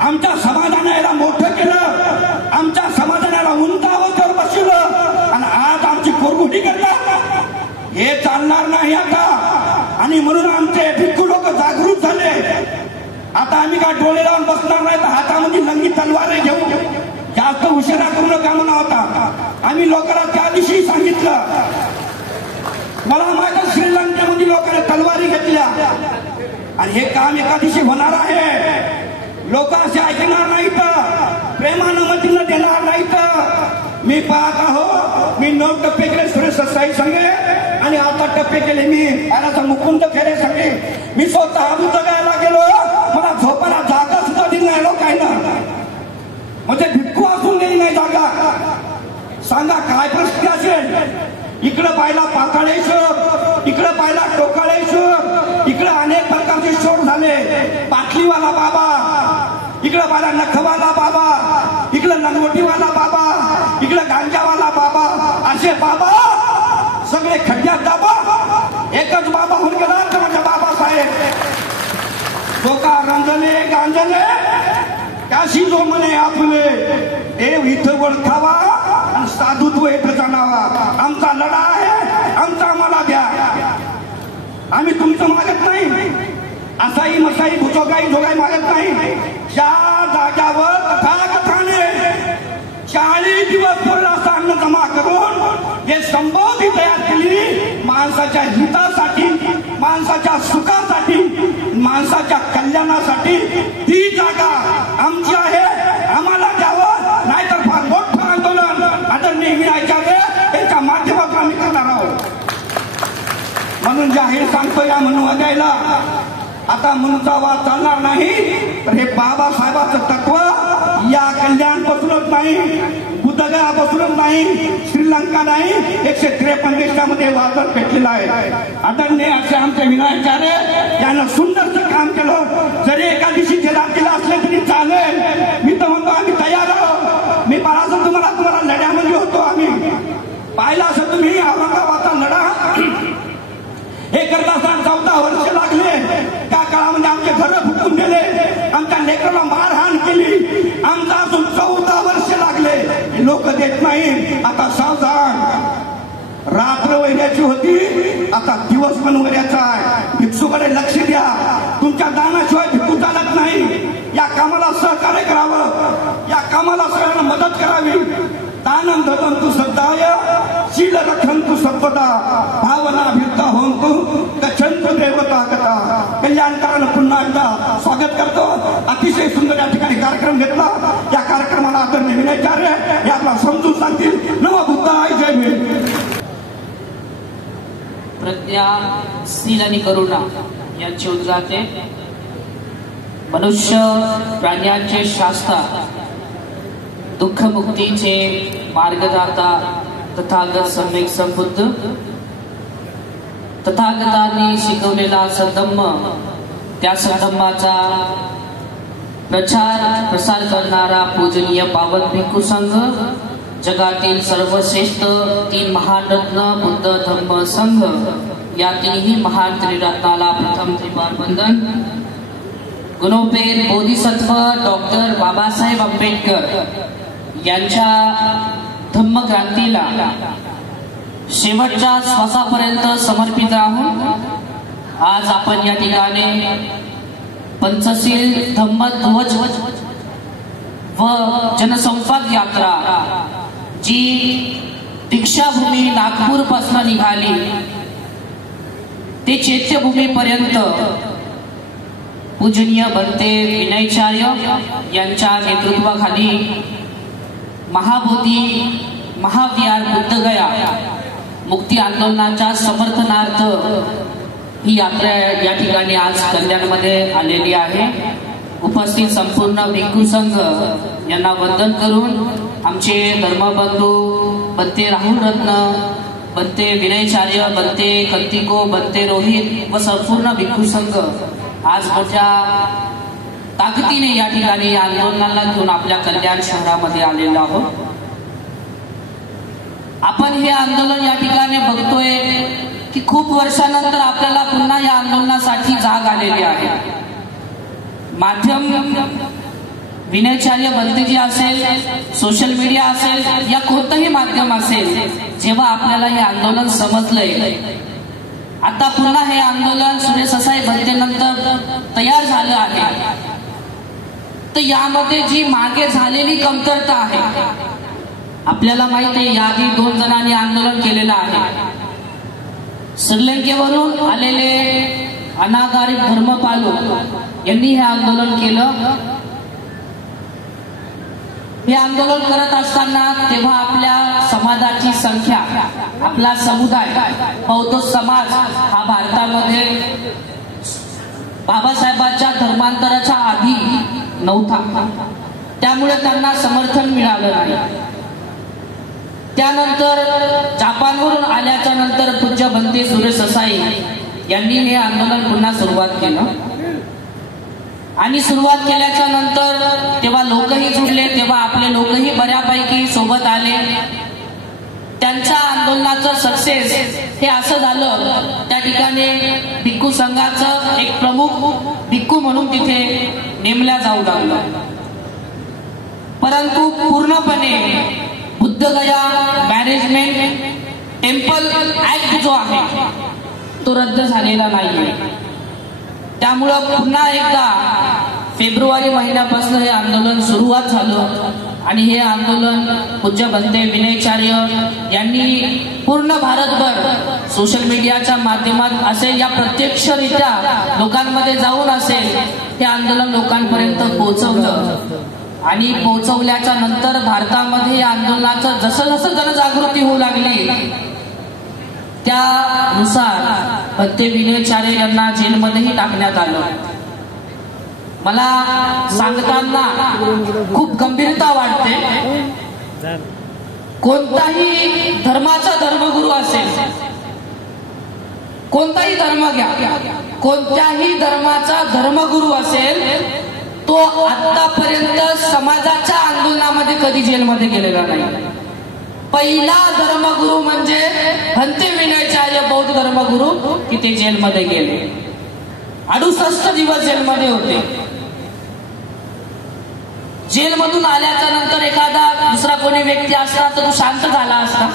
आमच्या समाजाने याला मोठं केलं, आमच्या समाजाने याला उंचावर बसवलं, आणि आज आमची कोरगुडी करतात. हे चालणार नाही आता. आणि म्हणून आमचे भिक्खू लोक जागृत झाले. आता आम्ही काय डोळे लावून बसणार नाही, तर हातामध्ये लंगी तलवार घेऊ. जास्त उशिरा करू नका म्हणा होता. आम्ही लोकांना त्या दिवशी सांगितलं. मला माहिती श्रीलंकेमध्ये लोकांनी तलवारी घेतल्या, आणि हे काम एका दिवशी होणार आहे. लोक असे ऐकणार नाहीत, प्रेमानं मतीनं देणार नाहीत. मी पाहत आहो, मी 9 टप्पे केले सुरेश ससाई संघे, आणि आता टप्पे केले मी याला मुकुंद खैरे संघे. मी स्वतः बुद्ध गायला गेलो, मला झोपायला जागा सुद्धा दिली नाही लोकांना. म्हणजे भिक्खू असून गेली नाही जागा. सांगा काय परिस्थिती असेल? इकडं पाहिला पाताळेश्वर, इकडं पाहिला टोकाळेश्वर, इकडं अनेक प्रकारचे बाबाचे शोर झाले. बाटलीवाला बाबा, इकडं मला नखवाला बाबा, इकडं लंगोटीवाला बाबा, इकडं गांजावाला बाबा, असे बाबा सगळे खड्ड्यात दाबा. एकच बाबा होऊन गेला तर माझ्या बाबासाहेब. तो का गांजले गांजले काशी जो म्हणे आपले देव इथं ओळखावा आणि साधुत्व इथं जाणावा. आमचा लढा आहे, आमचा आम्हाला द्या. आम्ही तुमचं मागत नाही, असाही मसाई भुजोगाई जोगाई मागत नाही. ज्या जाग्यावर तथाकथाने 40 दिवस पूर्ण अन्न जमा करून हे संबोधी तयार केली माणसाच्या हितासाठी, माणसाच्या सुखासाठी, माणसाच्या कल्याणासाठी. ती जागा आमची आहे, आम्हाला द्यावं, नाहीतर फार मोठं आंदोलन आदरणीय विनायकाचे याच्या माध्यमातून आम्ही करणार आहोत. म्हणून जाहीर सांगतो या म्हणून आता म्हणूनचा वाद चालणार नाही. तर हे बाबासाहेबांचं तत्व या कल्याणपासूनच नाही, बुद्धगयापासूनच नाही, श्रीलंका नाही, 153 देशामध्ये वादळ पेटलेला आहे. आदरणीय असे आमचे विनायकारे यानं सुंदरचं काम केलं. जरी एका दिवशी जेलात गेला असले तरी चालेल. मी तर म्हणतो आम्ही तयार आहोत. मी बाळासाहेब तुम्हाला लढ्यामध्ये होतो. आम्ही पाहिला असं तुम्ही औरंगाबादचा लढा हे करत असताना 14 वर्ष लागले. त्या काळामध्ये आमचे घर फुटून गेले, आमच्या लेकराला मारहाण केली. आमचा अजून 14 वर्ष लागले. लोक देत नाही. आता सावधान, रात्र वैऱ्याची होती, आता दिवस पण वैऱ्याचा आहे. भिक्षूकडे लक्ष द्या. तुमच्या दानाशिवाय भिक्षू चालत नाही. या कामाला सहकार्य करावं, या कामाला सगळ्यांना मदत करावी. दानं ददन्तु श्रद्धाय शील रक्षन्तु सर्वदा भावनाभिर्ता होन्तु गच्छन्तु देवता गता. कल्याणकारानं पुन्हा एकदा स्वागत करतो. अतिशय सुंदर या ठिकाणी कार्यक्रम घेतला. या कार्यक्रमाला आदरणीय विनायचार्य हे आपला समजून सांगतील. नमो बुद्धाय, जय भीम. प्रज्ञा, शील आणि करुणा यांचे उद्गाते. मनुष्य प्राण्यांचे शास्ता, दुःखमुक्तीचे मार्गदाता तथागत सम्यक संबुद्ध. तथागतांनी शिकवलेला सद्धम्म, त्या सद्धम्माचा प्रसार करणारा पूजनीय पावन भिक्खू संघ, जगातील सर्वश्रेष्ठ 3 महान रत्न बुद्ध धम्म संघ, या 3ही महान त्रिरत्नाला प्रथम त्रिवार वंदन. गुणोपेत बोधिसत्व डॉक्टर बाबासाहेब आंबेडकर यांच्या धम्मक्रांतीला शेवटच्या श्वासापर्यंत समर्पित राहून आज आपण या ठिकाणी पंचशील धम्मध्वज व जनसंवाद यात्रा जी दीक्षाभूमी नागपूर पासून निघाली ते चैत्यभूमीपर्यंत पूजनीय बनते विनयचार्य यांच्या नेतृत्वाखाली महाबोधी महाविहार बुद्धगया मुक्ती आंदोलनाच्या समर्थनार्थ ही यात्रा या ठिकाणी आज कल्याणमध्ये आलेली आहे. उपस्थित संपूर्ण भिक्खू संघ यांना वंदन करून आमचे धर्मबंधू बनते राहुल रत्न, बनते विनयचार्य, बनते कंतिको, बनते रोहित व संपूर्ण भिक्खू संघ आज मोठ्या ताकदीने या ठिकाणी आंदोलनाला घेऊन आपल्या कल्याण शहरामध्ये आलेलो आहोत. आपण हे आंदोलन या ठिकाणी बघतोय की खूप वर्षानंतर आपल्याला पुन्हा या आंदोलनासाठी जाग आलेली आहे. माध्यम विनयचार्य बनतेजी असेल, सोशल मीडिया असेल या कोणतंही माध्यम असेल, जेव्हा आपल्याला हे आंदोलन समजलंय, आता पुन्हा हे आंदोलन सुरेश ससाई बनतेनंतर तयार झालं आहे, तर यामध्ये जी मागे झालेली कमतरता आहे, आपल्याला माहित आहे याआधी 2 जणांनी आंदोलन केलेलं आहे. श्रीलंकेवरून आलेले अनागारिक धर्मपालू यांनी हे आंदोलन केलं. हे आंदोलन करत असताना तेव्हा आपल्या समाजाची संख्या, आपला समुदाय, बौद्ध समाज हा भारतामध्ये बाबासाहेबांच्या धर्मांतराच्या आधी नव्हता, त्यामुळे त्यांना समर्थन मिळालं नाही. त्यानंतर जपानवरून आल्याच्या नंतर पूज्य बनते सुरेश ससाई यांनी हे आंदोलन पुन्हा सुरुवात केलं. आणि सुरुवात केल्याच्या नंतर तेव्हा लोकही जुडले, तेव्हा आपले लोकही बऱ्यापैकी सोबत आले. त्यांच्या आंदोलनाचं सक्सेस हे असं झालं, त्या ठिकाणी भिक्खू संघाचं एक प्रमुख भिक्खू म्हणून तिथे नेमल्या जाऊ लागलं. परंतु पूर्णपणे बुद्धगया मॅनेजमेंट टेम्पल ऍक्ट जो आहे तो रद्द झालेला नाही. त्यामुळं पुन्हा एकदा फेब्रुवारी महिन्यापासून हे आंदोलन सुरुवात झालं आणि हे आंदोलन पूज्य भंते विनयचार्य यांनी पूर्ण भारतभर सोशल मीडियाच्या माध्यमात असेल या प्रत्यक्षरित्या लोकांमध्ये जाऊन असेल हे आंदोलन लोकांपर्यंत पोहोचवलं. आणि पोहोचवल्याच्या नंतर भारतामध्ये या आंदोलनाचं जसं जसं जनजागृती होऊ लागली त्यानुसार भंते विनयचार्य यांना जेलमध्येही टाकण्यात आलं. मला सांगताना खूप गंभीरता वाटते. कोणताही धर्माचा धर्मगुरू असेल, कोणताही धर्म घ्या, कोणत्याही धर्माचा धर्मगुरू असेल तो आतापर्यंत समाजाच्या आंदोलनामध्ये कधी जेलमध्ये गेलेला नाही. पहिला धर्मगुरू म्हणजे भंते विनयचार्य बौद्ध धर्मगुरू की ते जेलमध्ये गेले. 68 दिवस जेलमध्ये होते. जेलमधून आल्याच्या नंतर एखादा दुसरा कोणी व्यक्ती असता तर तो शांत झाला असता.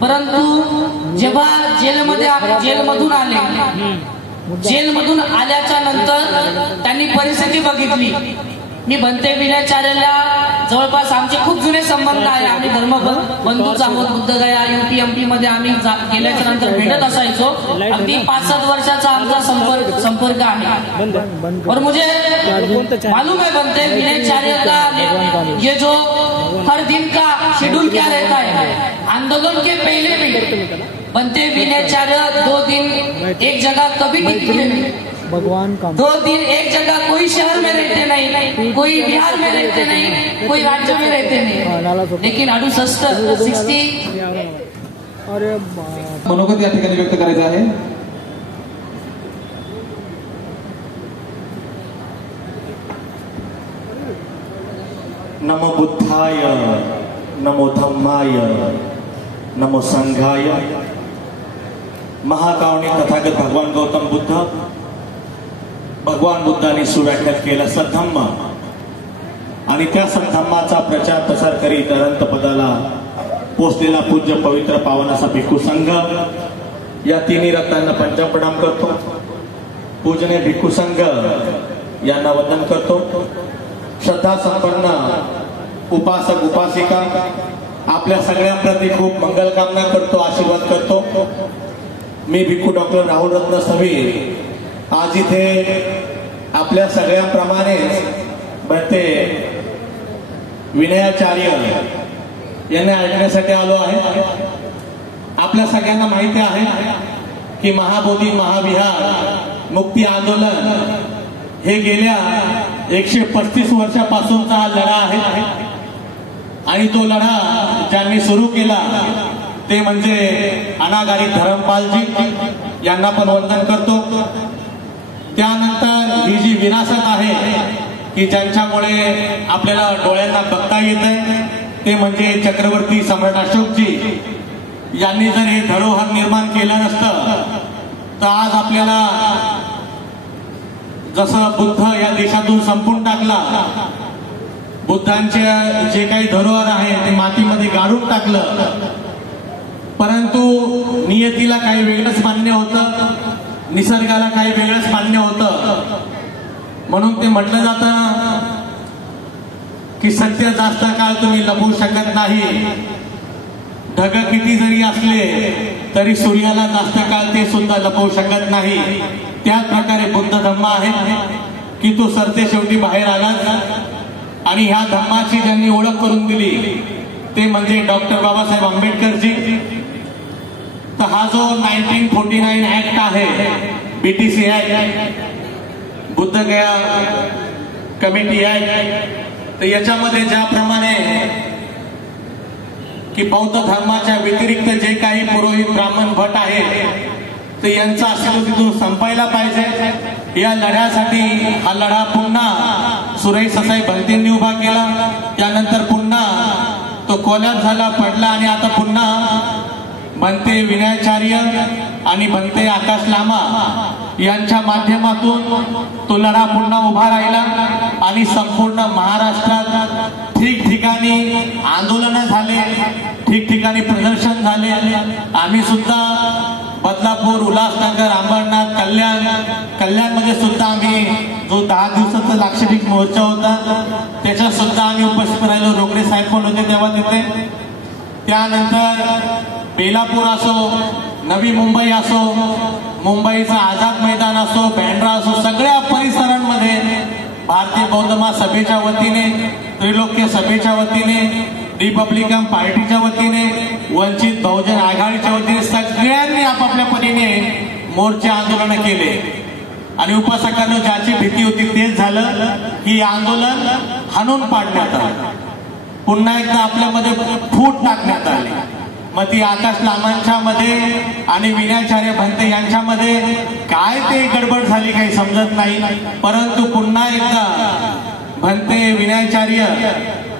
परंतु जेव्हा जेलमधून आले, जेलमधून आल्याच्या नंतर त्यांनी परिस्थिती बघितली. मी भंते विनयचार्याला जवळपास आमचे खूप जुने संबंध आहे. आम्ही धर्मबंधूच आहोत. बुद्धगया UP-MP मध्ये आम्ही गेल्याच्या नंतर भेटत असायचो. अगदी 5-7 वर्षाचा आमचा संपर्क आहे. और मुझे मालूम है भंते विनयचार्य का ये जो हर दिन का शेड्यूल क्या रहता है. आंदोलन के पहले भी भंते विनयचार्य 2 दिन एक जगह कभी टिकते नहीं. भगवान का 2 दिन एक जगह, कोई शहर में रहते नहीं, कोई बिहार में रहते नहीं, कोई राज्य में रहते नहीं. लेकिन 60 मनोगत या ठिकाणी व्यक्त करायचं आहे. नमो बुद्धाय, नमो धम्माय, नमो संघाय. महाकावणी तथागत भगवान गौतम बुद्ध, भगवान बुद्धांनी सुव्याख्यात केला सद्धम्म आणि त्या सद्धम्माचा प्रचार प्रसार करीत अनंत पदाला पोचलेला पूज्य पवित्र पावन असा भिक्खू संघ या तिन्ही रत्नांना पंचप्रणाम करतो. पूजनीय भिक्खू संघ यांना वंदन करतो. श्रद्धा संपन्न उपासक उपासिका आपल्या सगळ्यांप्रती खूप मंगलकामना करतो, आशीर्वाद करतो. मी भिक्खू डॉक्टर राहुल रत्न सवी आज इथे आपल्या सगळ्यांप्रमाणेच भंते विनयाचार्य यांना ऐकण्यासाठी आलो आहे. आपल्या सगळ्यांना माहिती आहे की महाबोधी महाविहार मुक्ती आंदोलन हे गेल्या 135 वर्षापासूनचा हा लढा आहे आणि तो लढा ज्यांनी सुरू केला ते म्हणजे अनागारी धर्मपालजी यांना पण वंदन करतो. त्यानंतर ही जी विरासत आहे की ज्यांच्यामुळे आपल्याला डोळ्यांना बघता येत आहे ते म्हणजे चक्रवर्ती सम्राट अशोकजी यांनी जर हे धरोहर निर्माण केलं नसतं तर आज आपल्याला जसं बुद्ध या देशातून संपून टाकला, बुद्धांचे जे काही धरोहर आहे ते मातीमध्ये गाडून टाकलं. परंतु नियतीला काही वेगळंच मान्य होतं, निसर्गाला काही वेगळंच मान्य होतं. म्हणून ते म्हटलं जातं की सत्य जास्त काळ तुम्ही लपवू शकत नाही. ढग किती जरी असले तरी सूर्याला जास्त काळ ते सुद्धा लपवू शकत नाही. त्याच प्रकारे बुद्ध धम्म आहे की तो सरते शेवटी बाहेर आला आणि ह्या धम्माची ज्यांनी ओळख करून दिली ते म्हणजे डॉक्टर बाबासाहेब आंबेडकरजी. तर हा जो 1949 ऍक्ट आहे, BTC act, Bodh Gaya committee act, तर याच्यामध्ये ज्याप्रमाणे की बौद्ध धर्माच्या व्यतिरिक्त जे काही पुरोहित ब्राह्मण भट आहेत तर यांचा अस्तित्व तिथून संपायला पाहिजे. या लढ्यासाठी हा लढा पुन्हा सुरेश ससाई भंतेंनी उभा केला. त्यानंतर पुन्हा तो कोलॅप झाला, पडला आणि आता पुन्हा भंते विनयाचार्य आणि भंते आकाश लामा यांच्या माध्यमातून तो लढा पुन्हा उभा राहिला आणि संपूर्ण महाराष्ट्रात ठिकठिकाणी आंदोलनं झाले, ठिकठिकाणी प्रदर्शन झाले. आम्ही सुद्धा बदलापूर, उल्हासनगर, अंबरनाथ, कल्याणमध्ये सुद्धा आम्ही जो 10 दिवसाचा लाक्षणिक मोर्चा होता त्याच्यात सुद्धा आम्ही उपस्थित राहिलो. रोकडे साहेब पण होते तेव्हा तिथे. त्यानंतर बेलापूर असो, नवी मुंबई असो, मुंबईचा आझाद मैदान असो, बँड्रा असो, सगळ्या परिसरांमध्ये भारतीय बौद्ध महासभेच्या वतीने, त्रिलोक्य सभेच्या वतीने, रिपब्लिकन पार्टीच्या वतीने, वंचित बहुजन आघाडीच्या वतीने सगळ्यांनी आपापल्या परीने मोर्चे आंदोलन केले. आणि उपासकांना ज्याची भीती होती तेच झालं की आंदोलन हाणून पाडण्यात आलं. पुन्हा एकदा आपल्यामध्ये फूट टाकण्यात आली. मग ती आकाश लामांच्या मध्ये आणि विनयाचार्य भंते यांच्यामध्ये काय ते गडबड झाली काही समजत नाही. परंतु पुन्हा एकदा भंते विनयाचार्य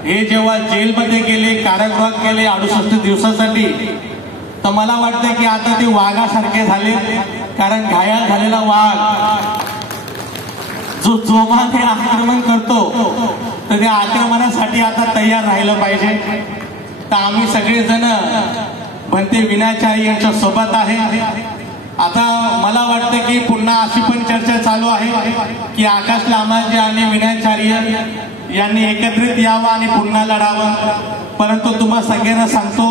हे जेव्हा जेलमध्ये गेले, कारागृहात गेले 68 दिवसासाठी, तर मला वाटतं की आता ते वाघासारखे झाले. कारण घायाळ झालेला वाघ जो जोमाने आक्रमण करतो तर त्या आक्रमणासाठी आता तयार राहिलं पाहिजे. तर आम्ही सगळेजण भंते विनयाचार्य यांच्या सोबत आहे. आता मला वाटतं की पुन्हा अशी पण चर्चा चालू आहे की आकाश लामांजी आणि विनयाचार्य यांनी एकत्रित यावं आणि पुन्हा लढावं. परंतु तुम्हा सगळ्यांना सांगतो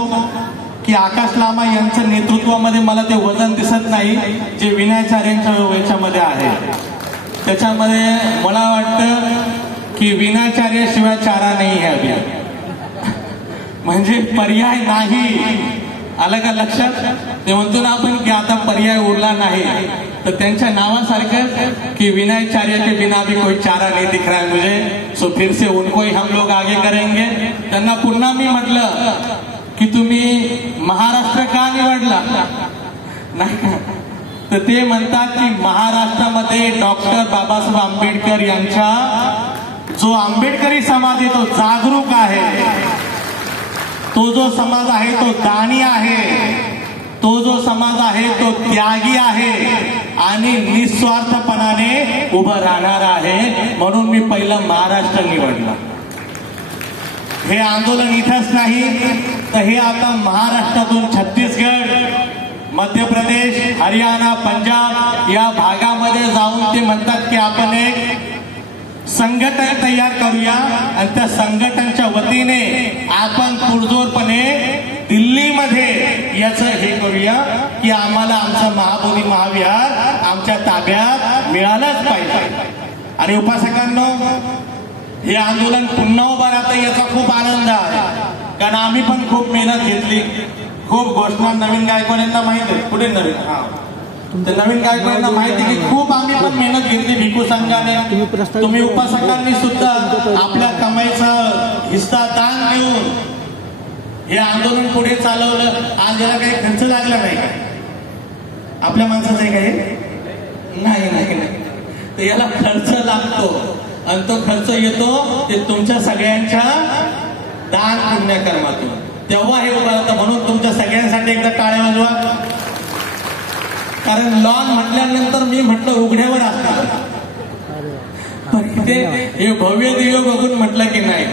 की आकाश लामा यांच्या नेतृत्वामध्ये मला ते वजन दिसत नाही जे विनयाचार्यांच्या याच्यामध्ये आहे. त्याच्यामध्ये मला वाटतं की विनयाचार्याशिवाय चारा नाही है अभी, म्हणजे पर्याय नाही. आलं का लक्षात? ते म्हणतो ना आपण की आता पर्याय उरला नाही, तर त्यांच्या नावासारखं की विनयाचार्य के बिना भी कोई चारा नहीं दिख रहा है मुझे, सो फिर से उनको ही हम लोग आगे करेंगे. त्यांना पुन्हा मी म्हटलं की तुम्ही महाराष्ट्र का निवडला नाही का, तर ते म्हणतात की महाराष्ट्रामध्ये डॉक्टर बाबासाहेब आंबेडकर यांच्या जो आंबेडकरी समाज आहे तो जागरूक आहे, तो जो समाज आहे तो दानी आहे, तो जो समाज आहे तो त्यागी आहे आणि निस्वार्थपणाने उभं राहणार आहे. म्हणून मी पहिलं महाराष्ट्र निवडलं. हे आंदोलन इथंच नाही तर हे आता महाराष्ट्रातून छत्तीसगड, मध्य प्रदेश, हरियाणा, पंजाब या भागामध्ये जाऊन ते म्हणतात की आपण एक संघटन तयार करूया आणि त्या संघटनच्या वतीने आपण पुरजोरपणे दिल्लीमध्ये याचं हे करूया की आम्हाला आमचं महाबोधी महाविहार आमच्या ताब्यात मिळालंच पाहिजे. आणि उपासकांनो, हे आंदोलन पुन्हा उभं राहतं याचा खूप आनंद आहे. कारण आम्ही पण खूप मेहनत घेतली, खूप घोषणा नवीन गायकवाड्यांना माहिती आहे. कुठे नवीन तर नवीन गायकवाड्यांना माहिती की खूप आम्ही पण मेहनत घेतली भिक्खू संघाने. तुम्ही उपासकांनी सुद्धा आपल्या कमाईचा हिस्सा दान देऊन हे आंदोलन पुढे चालवलं. आज याला काही खर्च लागला नाही का? आपल्या माणसाचं आहे काही नाही. तर याला खर्च लागतो आणि तो खर्च येतो ते तुमच्या सगळ्यांच्या दान पुण्यकर्मातून. तेव्हा हे उभं राहतं. म्हणून तुमच्या सगळ्यांसाठी एकदा टाळ्या वाजवा. कारण लॉन म्हटल्यानंतर मी म्हटलं उघड्यावर असणार, पण इथे हे भव्य दिव्य बघून म्हटलं की नाही.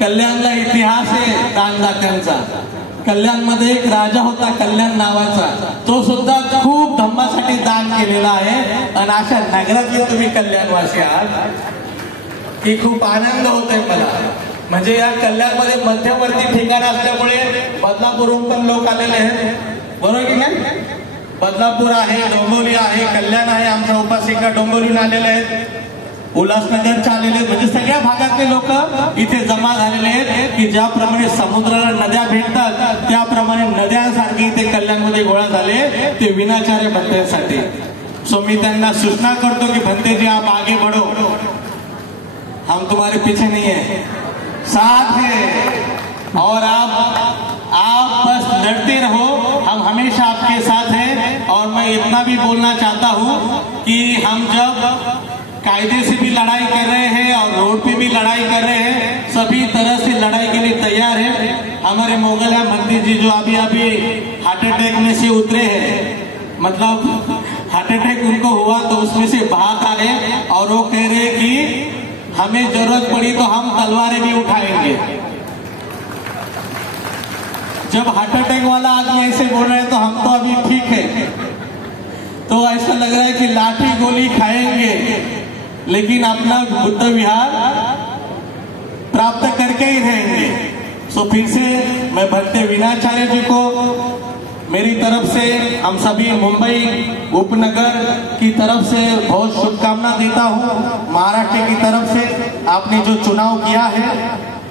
कल्याणला इतिहास आहे दानदात्यांचा. कल्याणमध्ये एक राजा होता कल्याण नावाचा, तो सुद्धा खूप धम्मासाठी दान केलेला आहे. आणि अशा नगरातले तुम्ही कल्याणवासी आहात की खूप आनंद होतोय मला. म्हणजे या कल्याणमध्ये मध्यवर्ती ठिकाण असल्यामुळे बदलापूरहून पण लोक आलेले आहेत, बरोबर की नाही? बदलापूर आहे, डोंबिवली आहे, कल्याण आहे. आमच्या उपासिका डोंबिवलीहून आलेले आहेत, उल्हासनगरच्या आलेले आहेत. म्हणजे सगळ्या भागातले लोक इथे जमा झालेले आहेत की ज्याप्रमाणे समुद्राला नद्या भेटतात त्याप्रमाणे नद्यांसारखे इथे कल्याणमध्ये गोळा झाले ते विनयाचार्य भंतेसाठी. सो मी त्यांना सूचना करतो की भंते जी आप आगे बढ़ो, हम तुम्हारे पीछे नहीं है, साथ है और आप बस लड़ते रहो. हम हमेशा आपके साथ हैं और और मैं इतना भी बोलना चाहता हूँ कि हम जब कायदे से भी लड़ाई कर रहे हैं और रोड पे भी लड़ाई कर रहे हैं, सभी तरह से लड़ाई के लिए तैयार है। हमारे मोगलिया मंत्री जी जो अभी अभी हार्ट अटैक में से उतरे हैं, मतलब हार्ट अटैक उनको हुआ तो उसमें से बाहर आ गए और वो कह रहे हैं कि हमें जरूरत पड़ी तो हम तलवारें भी उठाएंगे। जब हार्ट अटैक वाला आदमी ऐसे बोल रहे हैं तो हम तो अभी ठीक है, तो ऐसा लग रहा है कि लाठी गोली खाएंगे लेकिन अपना बुद्ध विहार प्राप्त करके ही रहेंगे। सो फिर से मैं भट्टे विनाचार्य जी को मेरी तरफ से, हम सभी मुंबई उपनगर की तरफ से बहुत शुभकामना देता हूँ। महाराष्ट्र की तरफ से आपने जो चुनाव किया है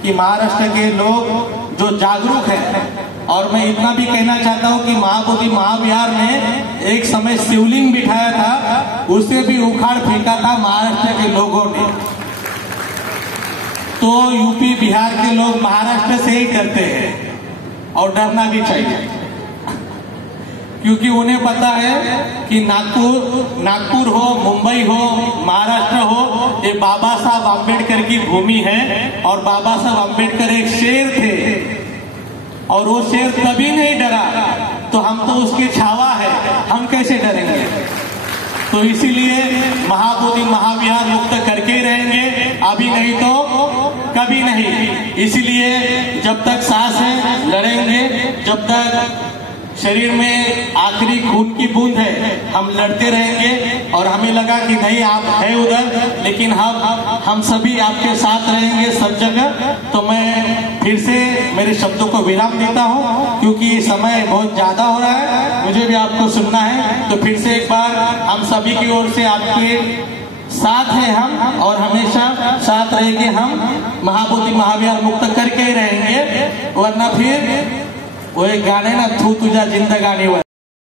कि महाराष्ट्र के लोग जो जागरूक है, और मैं इतना भी कहना चाहता हूँ कि महाबोधि महाविहार में एक समय शिवलिंग बिठाया था, उसे भी उखाड़ फेंका था महाराष्ट्र के लोगों ने। तो यूपी बिहार के लोग महाराष्ट्र से ही डरते हैं और डरना भी चाहिए, क्योंकि उन्हें पता है कि नागपुर हो, मुंबई हो, महाराष्ट्र हो, ये बाबा साहब आम्बेडकर की भूमि है और बाबा साहब आम्बेडकर एक शेर थे और वो शेर कभी नहीं डरा। तो हम तो उसके छावा है, हम कैसे डरेंगे? तो इसीलिए महाबोधि महाविहार मुक्त करके ही रहेंगे, अभी नहीं तो कभी नहीं। इसीलिए जब तक सांस है लड़ेंगे, जब तक शरीर में आखिरी खून की बूंद है हम लड़ते रहेंगे। और हमें लगा कि नहीं आप है उधर, लेकिन हम सभी आपके साथ रहेंगे सब जगह। तो मैं फिर से मेरे शब्दों को विराम देता हूँ, क्योंकि समय बहुत ज्यादा हो रहा है, मुझे भी आपको सुनना है। तो फिर से एक बार हम सभी की ओर से आपके साथ है हम, और हमेशा साथ रहेंगे हम। महाबोधि महाविहार मुक्त करके ही रहेंगे, वरना फिर वो एक गाने ना, तू तुझा जिंदगानी।